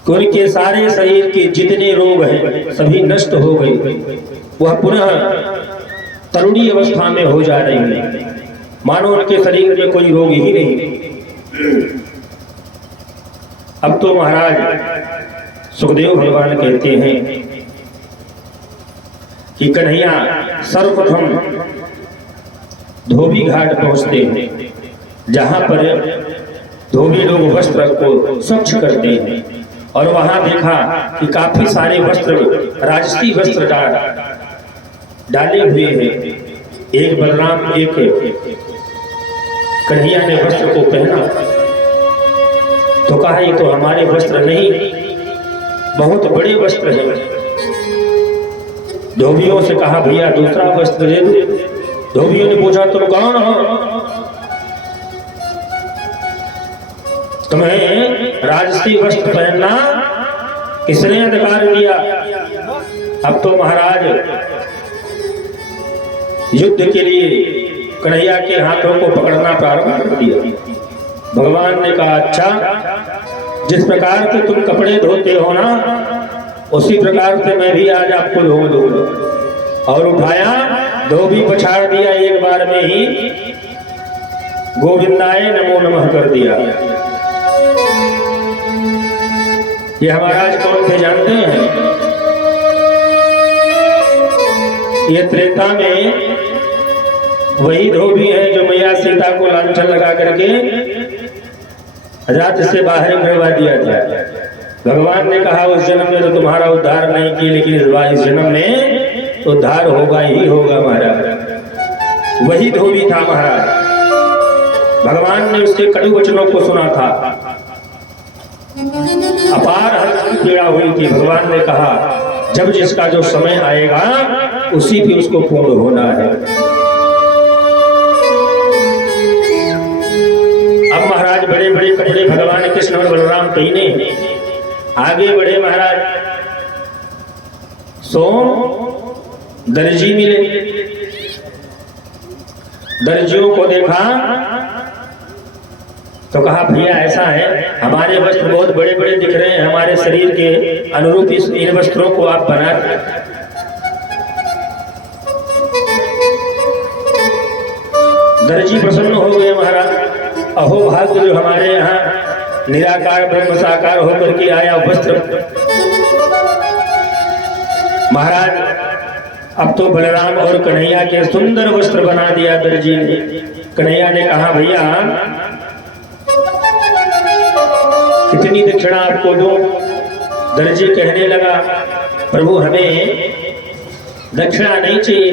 कि उनके सारे शरीर के जितने रोग हैं सभी नष्ट हो गए, वह पुनः तरुणी अवस्था में हो जा रही है, मानो उनके शरीर में कोई रोग ही नहीं। अब तो महाराज सुखदेव भगवान कहते हैं कि कन्हैया सर्वप्रथम धोबी घाट पहुंचते हैं, जहां पर धोबी लोग वस्त्र को स्वच्छ करते हैं, और वहां देखा कि काफी सारे वस्त्र राजसी वस्त्र डाले हुए हैं। एक बलराम एक कन्हैया ने वस्त्र को पहना तो कहा, ये तो हमारे वस्त्र नहीं, बहुत बड़े वस्त्र हैं। धोबियों से कहा, भैया दूसरा वस्त्र दे दो। धोबियों ने पूछा, तुम कौन हो, तुम्हें राजसी वस्त्र पहनना किसने अधिकार दिया? अब तो महाराज युद्ध के लिए कन्हैया के हाथों को पकड़ना प्रारंभ कर दिया। भगवान ने कहा, अच्छा जिस प्रकार से तुम कपड़े धोते हो ना, उसी प्रकार से मैं भी आज आपको धो दूंगा। और उठाया, धोबी पछाड़ दिया, एक बार में ही गोविंदाय नमो नमः कर दिया। ये महाराज कौन थे जानते हैं? ये त्रेता में वही धोबी है जो मैया सीता को लांछन लगा करके राज्य से बाहर करवा दिया था। भगवान ने कहा, उस जन्म में तो तुम्हारा उद्धार नहीं किया, लेकिन इस जन्म में उद्धार होगा ही होगा महाराज। वही धोबी था महाराज। भगवान ने उसके कटु वचनों को सुना था, अपार हर्ष की पीड़ा हुई थी। भगवान ने कहा, जब जिसका जो समय आएगा उसी पे उसको पूर्ण होना है। अब महाराज बड़े बड़े कपड़े भगवान कृष्ण और बलराम पहने आगे बढ़े महाराज। सोम दर्जी मिले, दर्जियों को देखा तो कहा भैया ऐसा है, हमारे वस्त्र बहुत बड़े बड़े दिख रहे हैं, हमारे शरीर के अनुरूप इन वस्त्रों को आप बना दें। दर्जी प्रसन्न हो गए महाराज। अहो भाग्य जो हमारे यहाँ निराकार ब्रह्म साकार होकर के आया वस्त्र। महाराज अब तो बलराम और कन्हैया के सुंदर वस्त्र बना दिया दर्जी ने। कन्हैया ने कहा भैया कितनी दक्षिणा आपको दूं? दर्जी कहने लगा प्रभु हमें दक्षिणा नहीं चाहिए,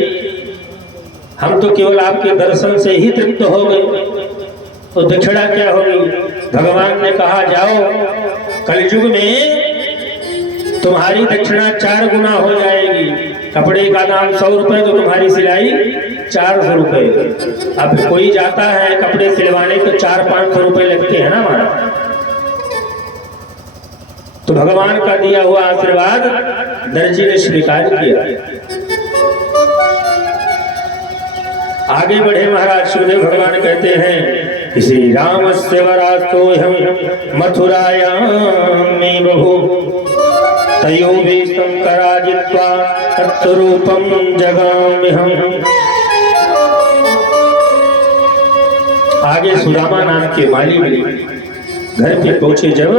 हम तो केवल आपके दर्शन से ही तृप्त हो गए, तो दक्षिणा क्या होगी? भगवान ने कहा जाओ कलयुग में तुम्हारी दक्षिणा 4 गुना हो जाएगी। कपड़े का दाम 100 रुपए तो तुम्हारी सिलाई 400 रुपए। अब कोई जाता है कपड़े सिलवाने तो 400-500 रुपए लगते हैं ना हमारा। तो भगवान का दिया हुआ आशीर्वाद दर्जी ने स्वीकार किया। आगे बढ़े महाराज। सुखदेव भगवान कहते हैं श्री राम से वरास्तो हम मथुरायां बहु तयो भी शंकरा जित्वा तत्स्वरूपम जगाम्यहम्। आगे सुदामा नाम के माली मिले। घर पे पहुंचे जब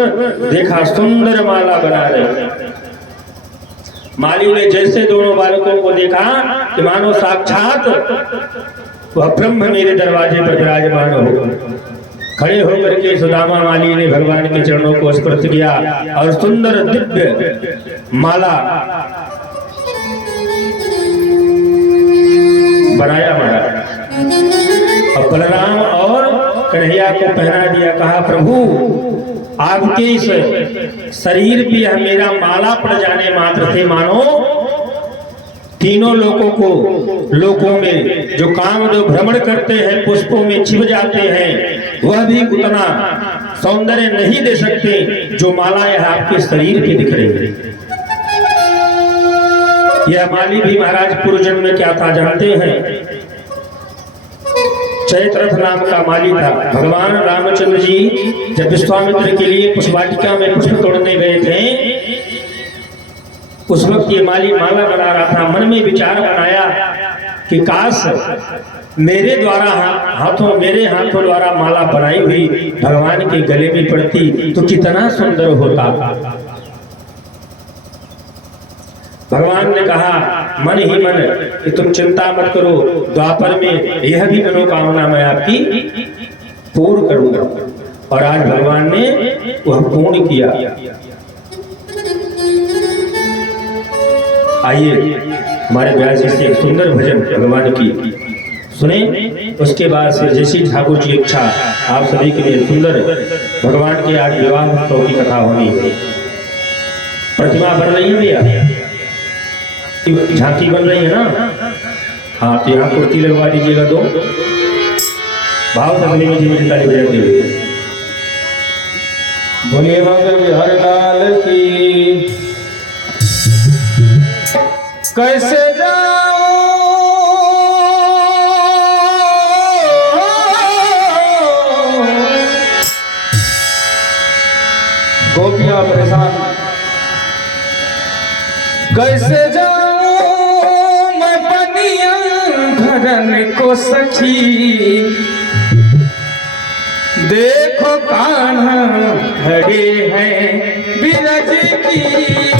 देखा सुंदर माला बना रहे। माली ने जैसे दोनों बालकों को देखा कि मानो साक्षात वह ब्रह्म मेरे दरवाजे पर विराजमान हो। खड़े होकर के सुदामा माली ने भगवान के चरणों को स्पर्श किया और सुंदर दिव्य माला बनाया महाराज। और बलराम और कन्हैया को पहना दिया। कहा प्रभु आपके इस शरीर पे मेरा माला पड़ जाने मात्र से मानो तीनों लोकों में जो कामदेव भ्रमण करते हैं पुष्पों में छिप जाते हैं, वह भी उतना सौंदर्य नहीं दे सकते जो माला यह आपके शरीर पे दिख रही है। यह माली भी महाराज पूर्व जन्म में क्या था जानते हैं? चैत्रथ नाम का माली था। भगवान रामचंद्र जी जब विश्वामित्र के लिए पुष्पवाटिका में पुष्प तोड़ने गए थे, उस वक्त ये माली माला बना रहा था। मन में विचार बनाया कि काश मेरे हाथों द्वारा माला बनाई हुई भगवान के गले में पड़ती तो कितना सुंदर होता। भगवान ने कहा मन ही मन कि तुम चिंता मत करो, द्वापर में यह भी मनोकामना मैं आपकी पूर्ण करूंगा। और आज भगवान ने वह पूर्ण किया। आइए हमारे व्यास जी से एक सुंदर भजन भगवान की सुने, उसके बाद से जैसी ठाकुर जी इच्छा आप सभी के लिए सुंदर भगवान के आज विवाह उत्सव की कथा होनी। प्रतिमा बन रही है भैया, झांकी बन रही है ना? हाँ तो यहाँ कुर्ती लगवा दीजिएगा। दो भाव तकली में जी ताली बजाते हुए बोलिए मंगल हर लाल की। कैसे जाओ गोपियां परेशान, कैसे जाओ मैं बनिया धरन को सखी। देखो कान्हा खड़े हैं बिरज की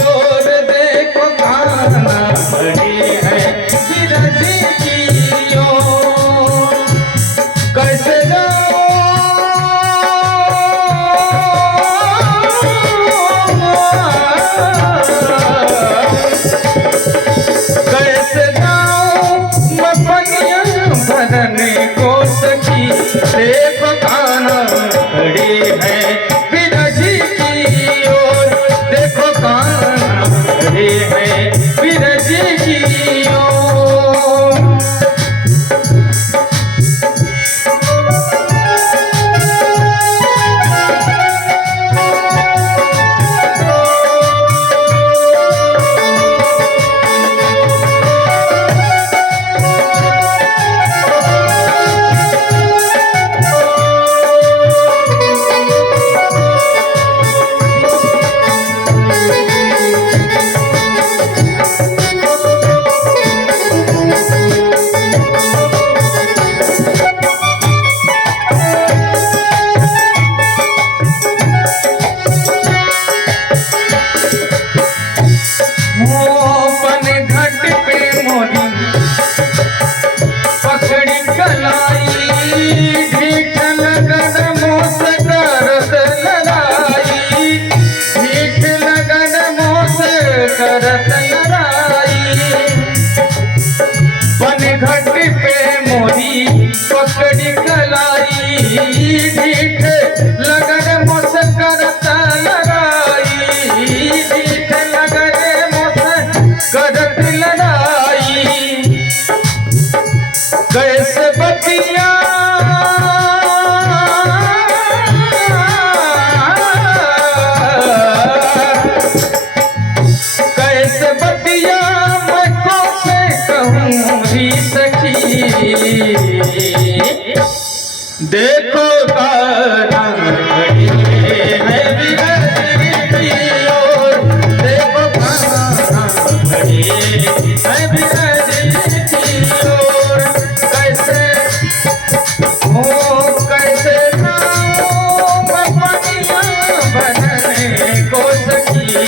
ओर, देखो कान्हा खड़े हैं बिरज की ओर। कैसे को सखी, देखो कान्हा खड़े हैं बिरज की ओर, देखो कान्हा खड़े हैं बिरज की ओर।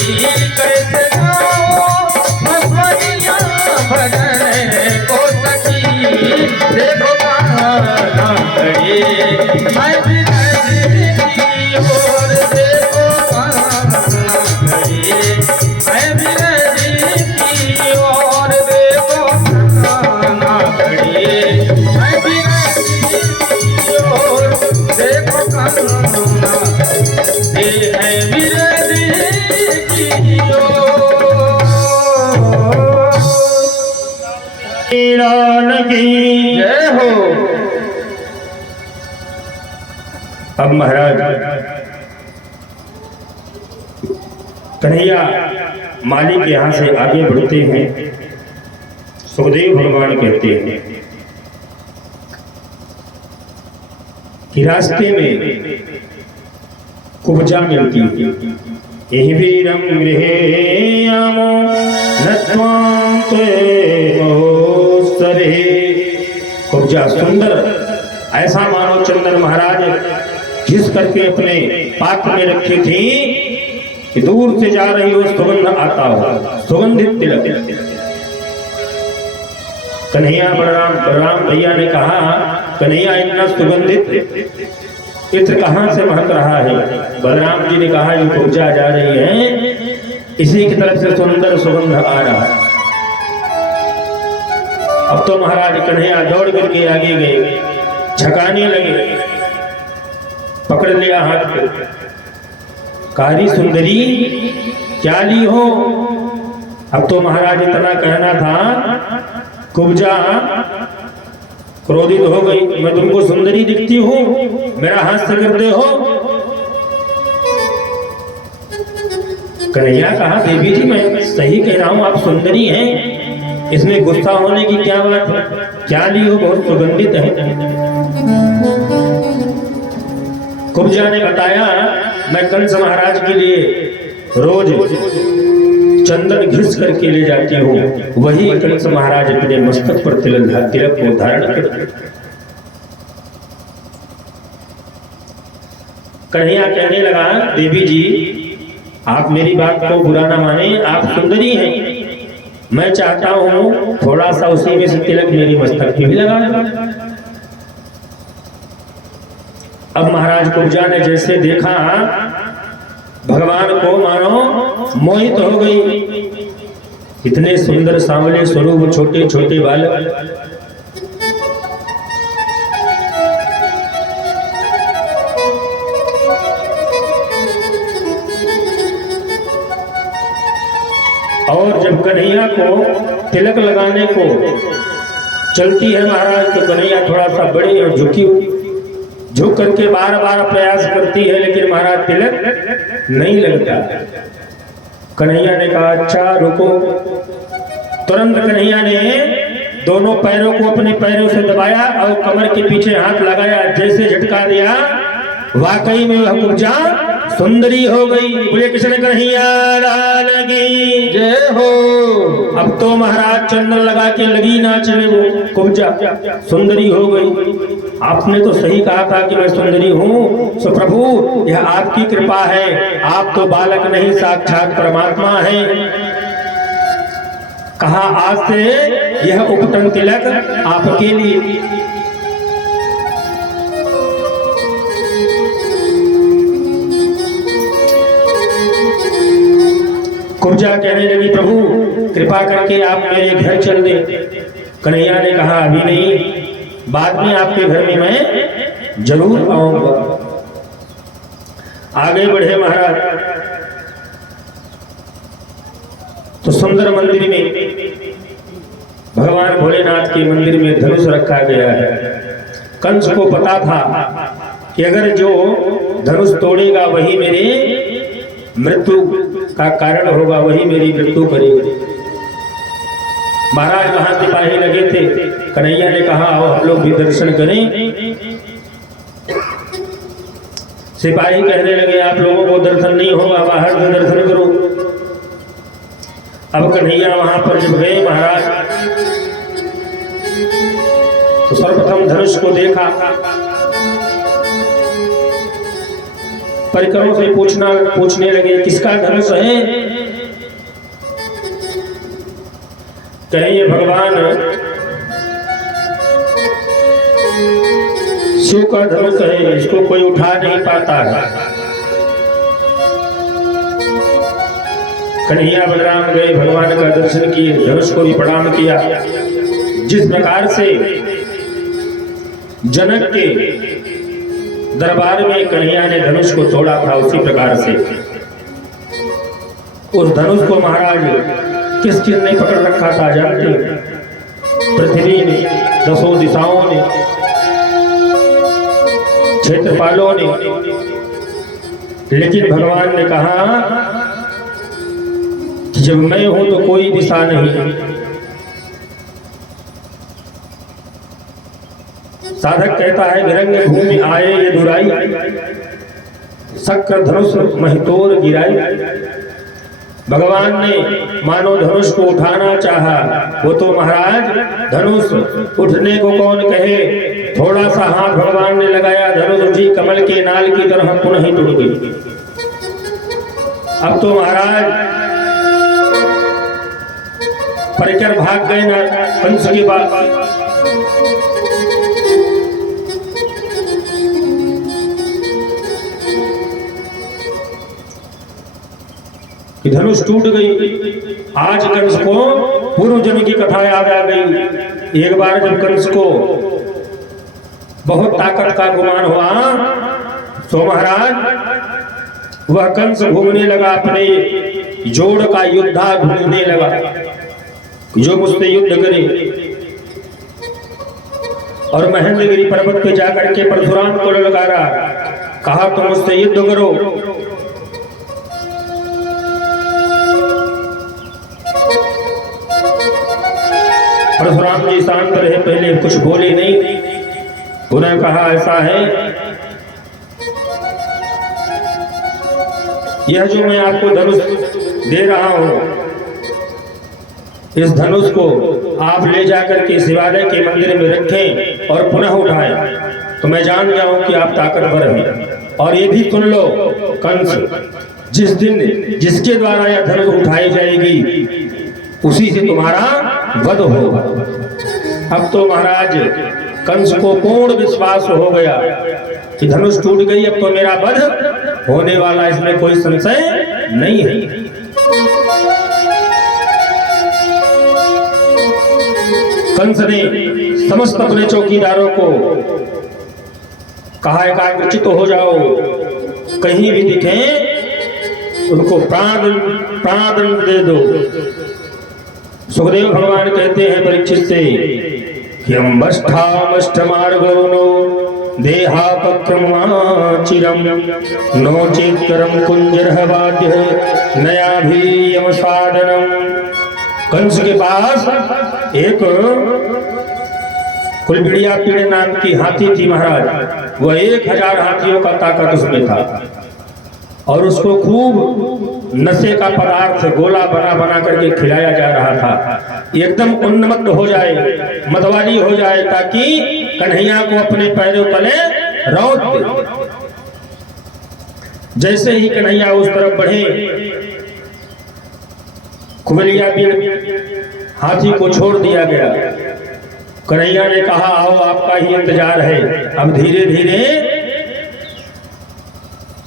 कैसे गाओ भगवतिया भजन को सखी देखो कहाँ खड़ी मैं विरह की ओर देखो कहाँ खड़ी मैं विरह की ओर देखो कहाँ खड़ी मैं विरह की ओर देखो कहाँ है विरह की रान की जय हो। अब महाराज कन्हैया माली के यहाँ से आगे बढ़ते हैं। सुखदेव भगवान कहते हैं कि रास्ते में कुब्जा मिलती है। यही वीरम गृहे आमो नत्वां ते महोत्सवे। कुब्जा सुंदर, ऐसा मानो चंदन महाराज घिस करके अपने पात्र में रखी थी कि दूर से जा रही हो सुगंध आता हो, सुगंधित तिलक। कन्हैया बलराम भैया ने कहा, कन्हैया इतना सुगंधित इत्र कहाँ से महक रहा है? बलराम जी ने कहा ये कुब्जा जा रही है, इसी की तरफ से सुंदर सुगंध आ रहा है। अब तो महाराज कन्हैया दौड़ करके आगे गए, झकाने लगे, पकड़ लिया हाथ को, कारी सुंदरी क्या ली हो? अब तो महाराज इतना कहना था, कुब्जा क्रोधित हो गई, मैं तुमको सुंदरी दिखती हूँ, मेरा हाथ से करते हो? कन्हैया कहा, देवी जी मैं सही कह रहा हूँ, आप सुंदरी हैं, इसमें गुस्सा होने की क्या बात है? क्या ली हो? बहुत सुगंधित है। कुब्जा ने बताया, मैं कंस महाराज के लिए रोज चंदन घिस करके ले जाती हूँ, वही कंस महाराज अपने मस्तक पर तिलक को धारण करते। कन्हैया कहने लगा, देवी जी आप मेरी बात को बुरा ना माने, आप सुंदरी हैं, मैं चाहता हूँ थोड़ा सा उसी में से तिलक मेरी मस्तक पे भी लगा दो। अब महाराज कुब्जा ने जैसे देखा, भगवान को मानो मोहित हो गई। इतने सुंदर सांवले स्वरूप, छोटे छोटे बालक, और जब कन्हैया को तिलक लगाने को चलती है महाराज, तो कन्हैया थोड़ा सा बड़ी और झुकी हुई, झुक करके बार बार प्रयास करती है, लेकिन महाराज तिलक नहीं लगता। कन्हैया ने कहा, अच्छा रुको। तुरंत कन्हैया ने दोनों पैरों को अपने पैरों से दबाया और कमर के पीछे हाथ लगाया, जैसे झटका दिया, वाकई में वह कुब्जा सुंदरी हो गई। बोले कृष्ण कन्हैया लाल की जय हो। अब तो महाराज चंदन लगा के लगी नाचने, वो कुब्जा सुंदरी हो गई। आपने तो सही कहा था कि मैं सुंदरी हूँ, सो प्रभु यह आपकी कृपा है, आप तो बालक नहीं साक्षात परमात्मा हैं। कहा आज से यह उपटन तिलक आपके लिए। कुब्जा कहने लगी, प्रभु कृपा करके आप मेरे घर चल दे। कन्हैया ने कहा, अभी नहीं, बाद में आपके घर में मैं जरूर आऊंगा। आगे बढ़े महाराज, तो सुंदर मंदिर में, भगवान भोलेनाथ के मंदिर में धनुष रखा गया है। कंस को पता था कि अगर जो धनुष तोड़ेगा वही मेरे मृत्यु का कारण होगा, वही मेरी मृत्यु करेगी। महाराज वहां सिपाही लगे थे, कन्हैया ने कहा आओ हम लोग भी दर्शन करें। सिपाही कहने लगे, आप लोगों को दर्शन नहीं होगा, बाहर से दर्शन करो। अब कन्हैया वहां पर जब गए महाराज, तो सर्वप्रथम धनुष को देखा, परिकरों से पूछने लगे किसका धनुष है। कहे ये भगवान शिव का धनुष है, इसको कोई उठा नहीं पाता है। कन्हैया बलराम गए, भगवान का दर्शन किए, धनुष को भी प्रणाम किया। जिस प्रकार से जनक के दरबार में कन्हैया ने धनुष को तोड़ा था, उसी प्रकार से उस धनुष को महाराज किस ने पकड़ रखा था जानते? पृथ्वी ने, दसों दिशाओं ने, क्षेत्रपालों ने। लेकिन भगवान ने कहा कि जब मैं हूं तो कोई दिशा नहीं। साधक कहता है विरंग भूमि आए ये दुराई, शक्र धनुष महितोर गिराई। भगवान ने मानो धनुष को उठाना चाहा, वो तो महाराज धनुष उठने को कौन कहे। थोड़ा सा हाथ भगवान ने लगाया, धनुष उठी कमल के नाल की तरह पुनः ही टूट गई। अब तो महाराज परिकर भाग गए ना कंस के पास। धनुष टूट गई। आज कंस को पूर्व जन्म की कथा याद आ गई। एक बार जब कंस को बहुत ताकत का गुमान हुआ तो महाराज वह कंस घूमने लगा, अपने जोड़ का योद्धा ढूंढने लगा जो मुझसे युद्ध करे। और महेंद्रगिरी पर्वत पे जाकर के परशुराम को ललकारा, कहा तुम मुझसे युद्ध करो। परशुराम जी शांत रहे, पहले कुछ बोले नहीं। उन्होंने कहा ऐसा है, यह जो मैं आपको धनुष दे रहा हूं, इस धनुष को आप ले जाकर के शिवालय के मंदिर में रखें और पुनः उठाएं, तो मैं जान जाऊं कि आप ताकतवर हैं। और ये भी सुन लो कंस, जिस दिन जिसके द्वारा यह धनुष उठाई जाएगी उसी से तुम्हारा वध होगा। अब तो महाराज कंस को पूर्ण विश्वास हो गया कि धनुष टूट गई, अब तो मेरा वध होने वाला, इसमें कोई संशय नहीं है। कंस ने समस्त अपने चौकीदारों को कहा एकाग्रचित हो जाओ, कहीं भी दिखे उनको प्राणदंड दे दो। सुखदेव भगवान कहते हैं परीक्षित से कि अम्बष्ठामष्टमार्गोनो देहापक्रमाचिरम नो चेत्करम कुंजरहवाद्य नयाभीयम साधनम। कंस के पास एक कुलबिड़िया पीड़े नाम की हाथी थी महाराज। वह 1000 हाथियों का ताकत उसमें था और उसको खूब नशे का पदार्थ गोला बना बना करके खिलाया जा रहा था, एकदम उन्मत्त हो जाए, मतवाली हो जाए, ताकि कन्हैया को अपने पैरों तले रौंद दे। जैसे ही कन्हैया उस तरफ बढ़े, कुबलिया भी हाथी को छोड़ दिया गया। कन्हैया ने कहा आओ आपका ही इंतजार है। अब धीरे धीरे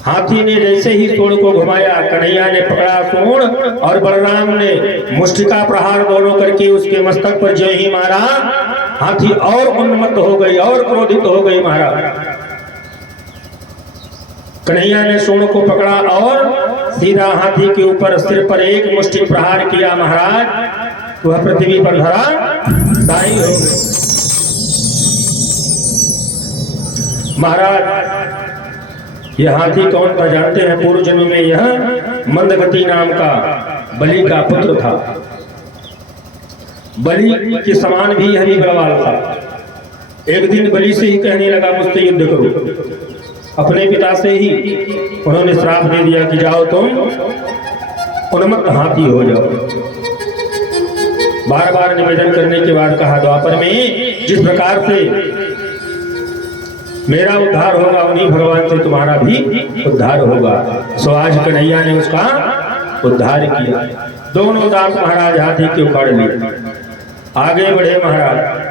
हाथी ने जैसे ही सूंड को घुमाया, कन्हैया ने पकड़ा सूंड और बलराम ने मुष्टिका प्रहार दोनों करके उसके मस्तक पर जो ही मारा, हाथी और उन्मत्त हो गई और क्रोधित हो गई महाराज। कन्हैया ने सूंड को पकड़ा और सीधा हाथी के ऊपर सिर पर एक मुष्टि प्रहार किया महाराज। वह पृथ्वी पर धरा दाई हो गई। महाराज यह हाथी कौन था जानते हैं? पूर्व जन्म में यह मंदगति नाम का बलि का पुत्र था। बलि के समान भी यह भी बलवान था। एक दिन बलि से ही कहने लगा मुझसे युद्ध करो। अपने पिता से ही उन्होंने श्राप दे दिया कि जाओ तुम उन्मत्त हाथी हो जाओ। बार बार निवेदन करने के बाद कहा द्वापर में जिस प्रकार से मेरा उद्धार होगा, उन्हीं भगवान से तुम्हारा भी उद्धार होगा। सो आज कन्हैया ने उसका उद्धार किया। दोनों दांत महाराज हाथी के उखाड़ लिए। आगे बढ़े महाराज।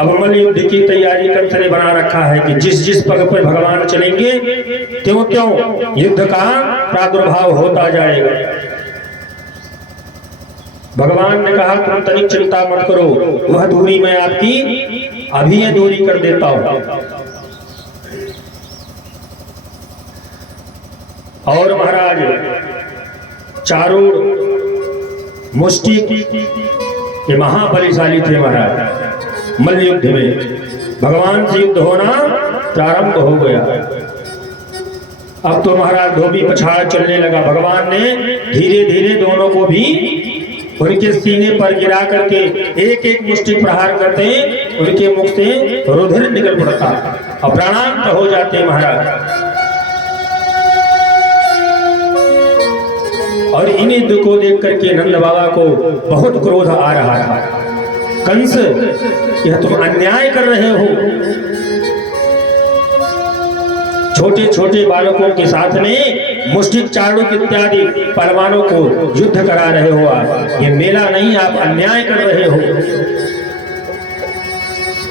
अब मल्ल युद्ध की तैयारी कंस ने बना रखा है कि जिस जिस पग पर भगवान चलेंगे त्यों त्यों युद्ध का प्रादुर्भाव होता जाएगा। भगवान ने कहा तुम तनिक चिंता मत करो, वह दूरी मैं आपकी अभी ये दूरी कर देता हूं। और महाराज चारूढ़ मुष्टि के महाबलिशाली थे महाराज। मल्ल युद्ध में भगवान से युद्ध होना प्रारंभ हो गया। अब तो महाराज धोबी पछाड़ चलने लगा। भगवान ने धीरे धीरे दोनों को भी उनके सीने पर गिरा करके एक एक मुष्टि प्रहार करते उनके मुख से रुधिर निकल पड़ता और प्राणांत हो जाते महाराज। और इन्हीं युद्ध को देख करके नंद बाबा को बहुत क्रोध आ रहा था। कंस, यह तुम अन्याय कर रहे हो, छोटे छोटे बालकों के साथ में मुष्टिक चाणूक इत्यादि पहलवानों को युद्ध करा रहे हो। आप ये मेला नहीं, आप अन्याय कर रहे हो।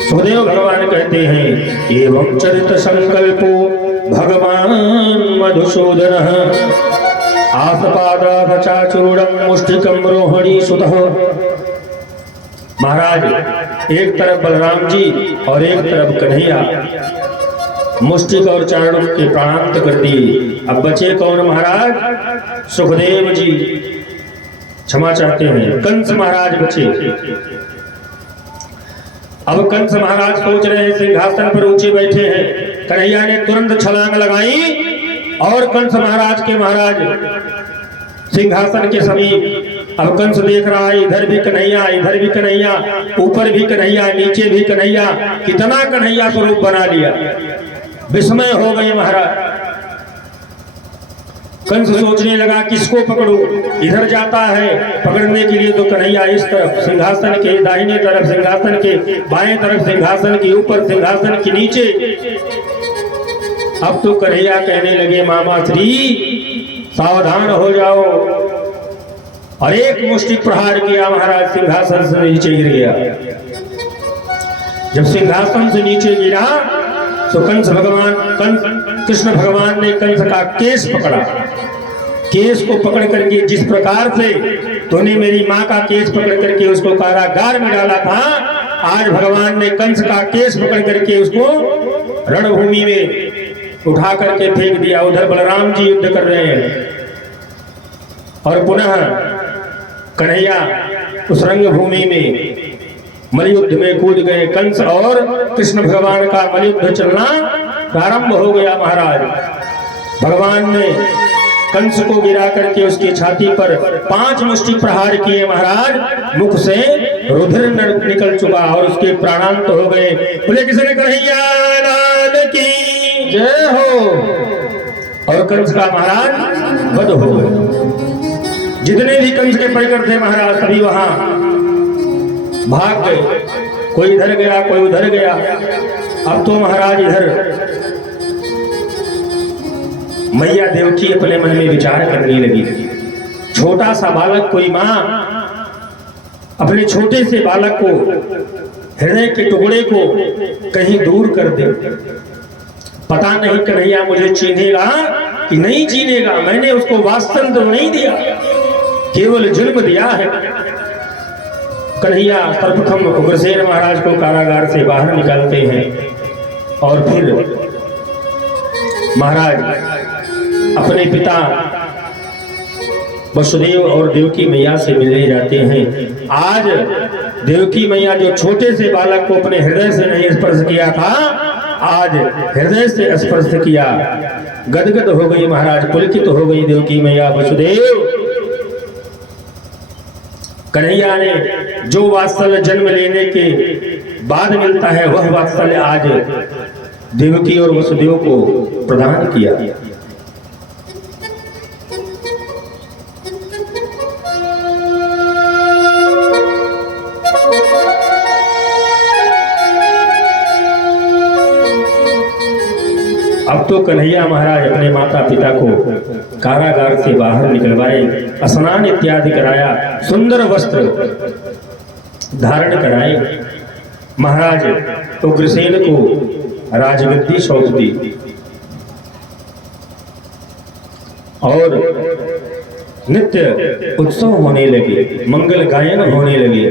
सुखदेव भगवान कहते हैं एवं चरित संकल्पो भगवान मधुसूदन आसपाद चाचूड़म मुष्टिकम रोहिणी सुतः। महाराज एक तरफ बलराम जी और एक तरफ कन्हैया मुष्टिक और चाणूक के प्राणांत कर दिए। अब बचे कौन महाराज? सुखदेव जी क्षमा चाहते हैं, कंस महाराज बचे। अब कंस महाराज सोच रहे हैं, सिंहासन पर ऊंचे बैठे हैं। कन्हैया ने तुरंत छलांग लगाई और कंस महाराज के महाराज सिंहासन के समीप। अब कंस देख रहा है, इधर भी कन्हैया, इधर भी कन्हैया, ऊपर भी कन्हैया, नीचे भी कन्हैया। कितना कन्हैया स्वरूप बना लिया, विस्मय हो गए महाराज। कंस सोचने लगा किसको पकड़ूं। इधर जाता है पकड़ने के लिए तो कन्हैया इस तरफ सिंहासन के दाहिने तरफ, सिंहासन के बाएं तरफ, सिंहासन के ऊपर, सिंहासन के नीचे। अब तो कन्हैया कहने लगे मामा श्री सावधान हो जाओ। और एक मुष्टि प्रहार किया महाराज, सिंहासन से नीचे गिर गया। जब सिंहासन से नीचे गिरा तो कृष्ण भगवान ने कंस का केस पकड़ा। केस को पकड़ करके जिस प्रकार से तूने मेरी माँ का केस पकड़ करके उसको कारागार में डाला था, आज भगवान ने कंस का केस पकड़ करके उसको रणभूमि में उठा करके फेंक दिया। उधर बलराम जी युद्ध कर रहे हैं और पुनः कन्हैया उस रंगभूमि में मलयुद्ध में कूद गए। कंस और कृष्ण भगवान का मलयुद्ध चलना प्रारंभ हो गया महाराज। भगवान ने कंस को गिरा करके उसकी छाती पर 5 मुष्टि प्रहार किए महाराज। मुख से रुधिर निकल चुका और उसके प्राणांत हो गए। बोले किसने कन्हैया लाल की जय हो। और कंस का महाराज वध हो गए। जितने भी कंस के परिकर थे महाराज सभी वहां भाग गए। कोई इधर गया, कोई उधर गया। अब तो महाराज इधर मैया देवकी अपने मन में विचार करने लगी। छोटा सा बालक, कोई माँ अपने छोटे से बालक को, हृदय के टुकड़े को कहीं दूर कर दे। पता नहीं कन्हैया मुझे चीनेगा कि नहीं चीनेगा। मैंने उसको वास्तव नहीं दिया, केवल जन्म दिया है। कन्हैया सर्वप्रथम उग्रसेन महाराज को कारागार से बाहर निकालते हैं और फिर महाराज अपने पिता वसुदेव और देवकी मैया से मिलने जाते हैं। आज देवकी मैया जो छोटे से बालक को अपने हृदय से नहीं स्पर्श किया था, आज हृदय से स्पर्श किया। गदगद हो गई महाराज, पुलकित हो गई देवकी मैया। वसुदेव कन्हैया ने जो वात्सल्य जन्म लेने के बाद मिलता है, वह वात्सल्य आज देवकी और वसुदेव को प्रदान किया। अब तो कन्हैया महाराज अपने माता पिता को कारागार से बाहर निकलवाए, स्नान इत्यादि कराया, सुंदर वस्त्र धारण कराए। महाराज उग्रसेन को राजगद्दी सौंप दी और नित्य उत्सव होने लगे, मंगल गायन होने लगे।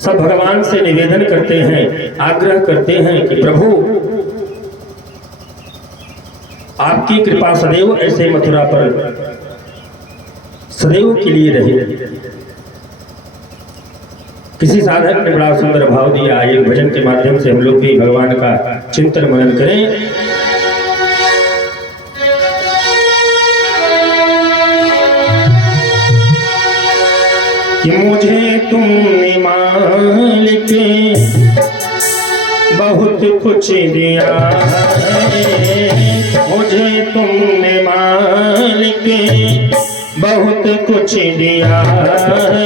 सब भगवान से निवेदन करते हैं, आग्रह करते हैं कि प्रभु आपकी कृपा सदैव ऐसे मथुरा पर सदैव के लिए रहे। किसी साधक ने बड़ा सुंदर भाव दिया, एक भजन के माध्यम से हम लोग भी भगवान का चिंतन मनन करें। कि मुझे तुमने मालिक बहुत कुछ दिया है, मुझे तुमने मालिक बहुत कुछ दिया है,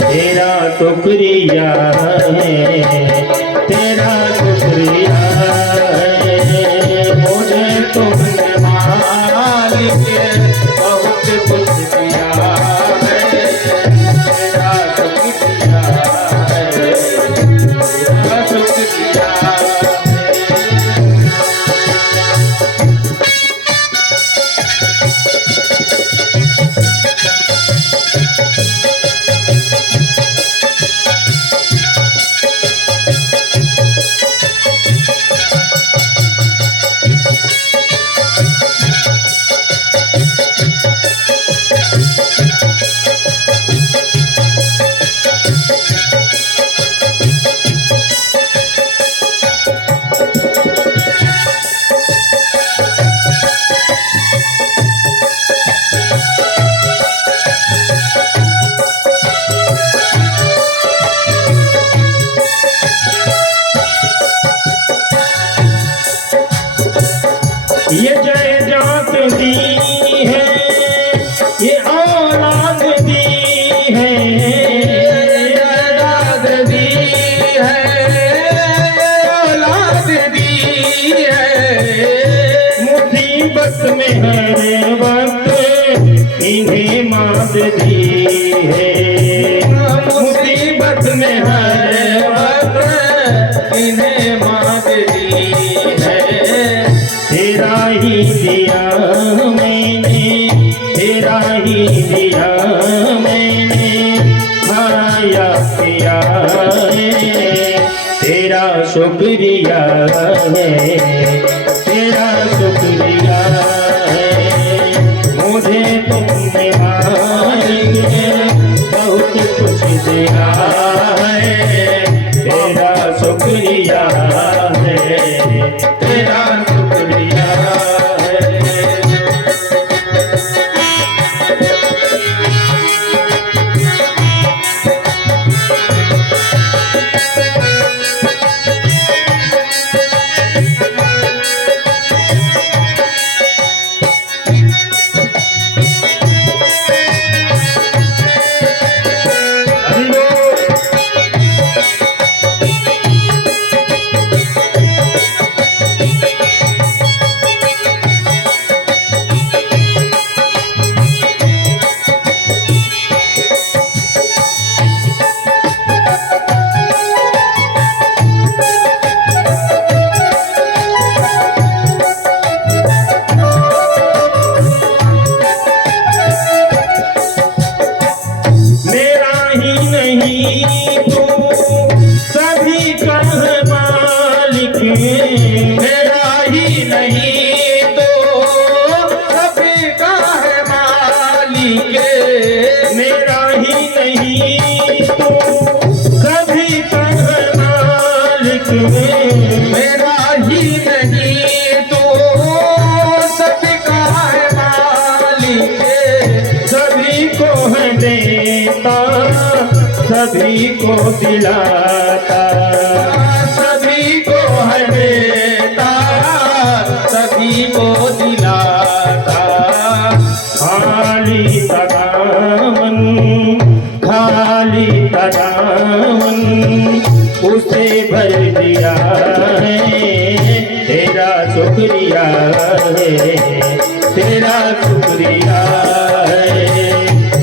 तेरा शुक्रिया है, तेरा शुक्रिया है। मुझे तुमने मालिक बहुत कुछ दिया है, तेरा शुक्रिया है, तेरा शुक्रिया है। ये जय जात दी है, ये औलाद दी है, औलाद दी है, औलाद दी है। मुसीबत में हर वक्त इन्हें मात दी है, मुसीबत में हर वक्त इन्हें मात दी है। तेरा ही दिया मैंने, तेरा ही दिया मैंने, खाया पिया है, तेरा शुक्रिया है, तेरा शुक्रिया है। मुझे तुमने मालिक बहुत कुछ दिया है, तेरा शुक्रिया है, तेरा शुक्रिया है। मेरा ही नहीं तो सभी का है मालिक, मेरा ही नहीं तो सभी का है मालिक, मेरा ही नहीं तो सभी का है मालिक। सभी को है देता, सभी को दिलाता, सभी को है देता, सभी को दिलाता। खाली तदामन, खाली तदामन उसे भर दिया है, तेरा है, तेरा शुक्रिया है।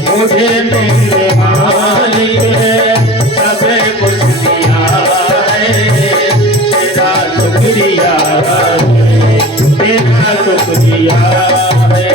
मुझे मेरे मालिक सब कुछ दिया है, तेरा शुक्रिया है, तेरा शुक्रिया है।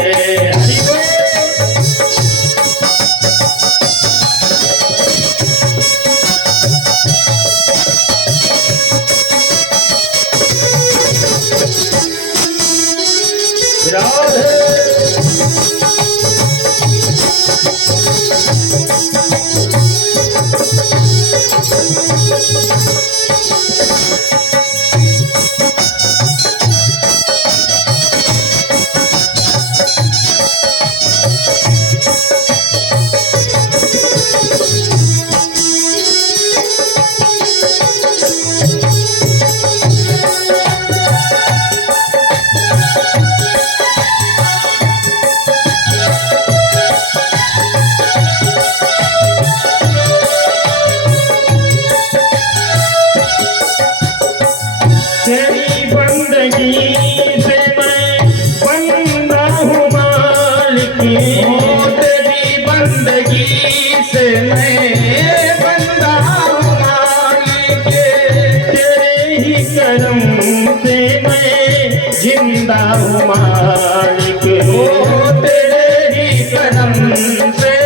तेरी बंदगी से मैं बंदा हूँ मालिक, तेरी बंदगी से मैं बंदा हूँ मालिक, तेरे ही करम से मैं जिंदा हूँ मालिक, तेरे ही करम से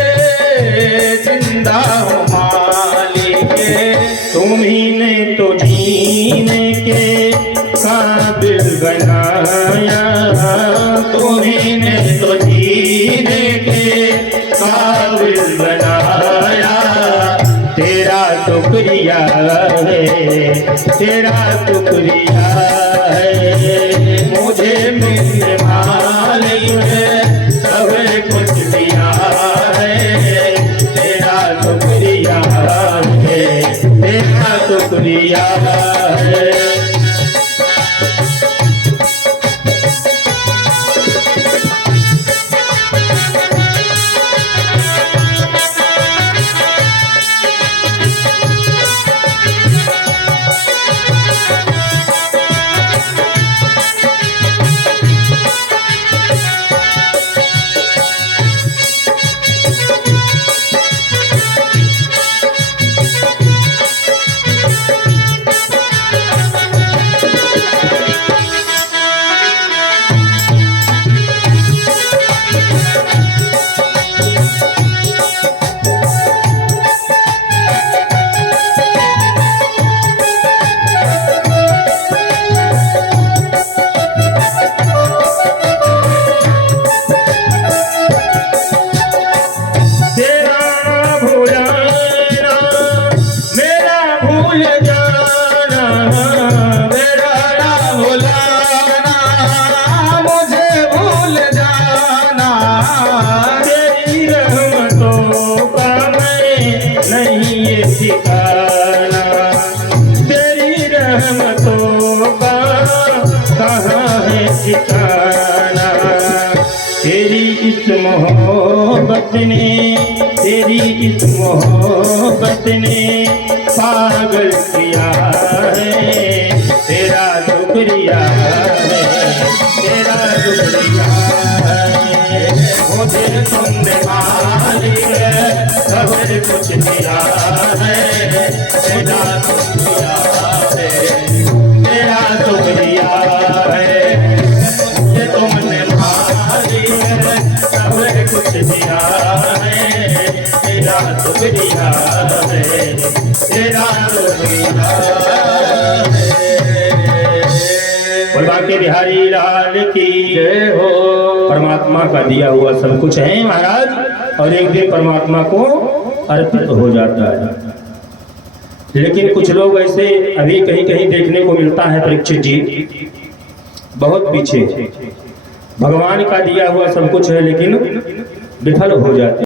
जिंदा हूँ मालिक। तुम्ही ने तो जीने के काबिल बनाया, तुम्ही ने तो जीने के काबिल बनाया, तेरा शुक्रिया है, तेरा शुक्रिया है। मुझे मेरे मालिक सब कुछ दिया है, तेरा शुक्रिया है, तेरा शुक्रिया है। तेरी रहमतों का कहाँ है ठिकाना, तेरी इस मोहब्बत ने, तेरी इस मोहब्बत ने पागल किया है, तेरा शुक्रिया है, तेरा शुक्रिया है। मुझे तुमने मालिक सब कुछ दिया है, तेरा शुक्रिया है, तेरा शुक्रिया है। मुझे तुमने मालिक सब कुछ दिया है, तेरा शुक्रिया है, तेरा शुक्रिया है। बाके बिहारी लाल की जय हो। परमात्मा का दिया हुआ सब कुछ है महाराज, और एक दिन परमात्मा को अर्पित हो जाता है। लेकिन कुछ लोग ऐसे अभी कहीं कहीं देखने को मिलता है परीक्षित जी, बहुत पीछे भगवान का दिया हुआ सब कुछ है लेकिन विफल हो जाते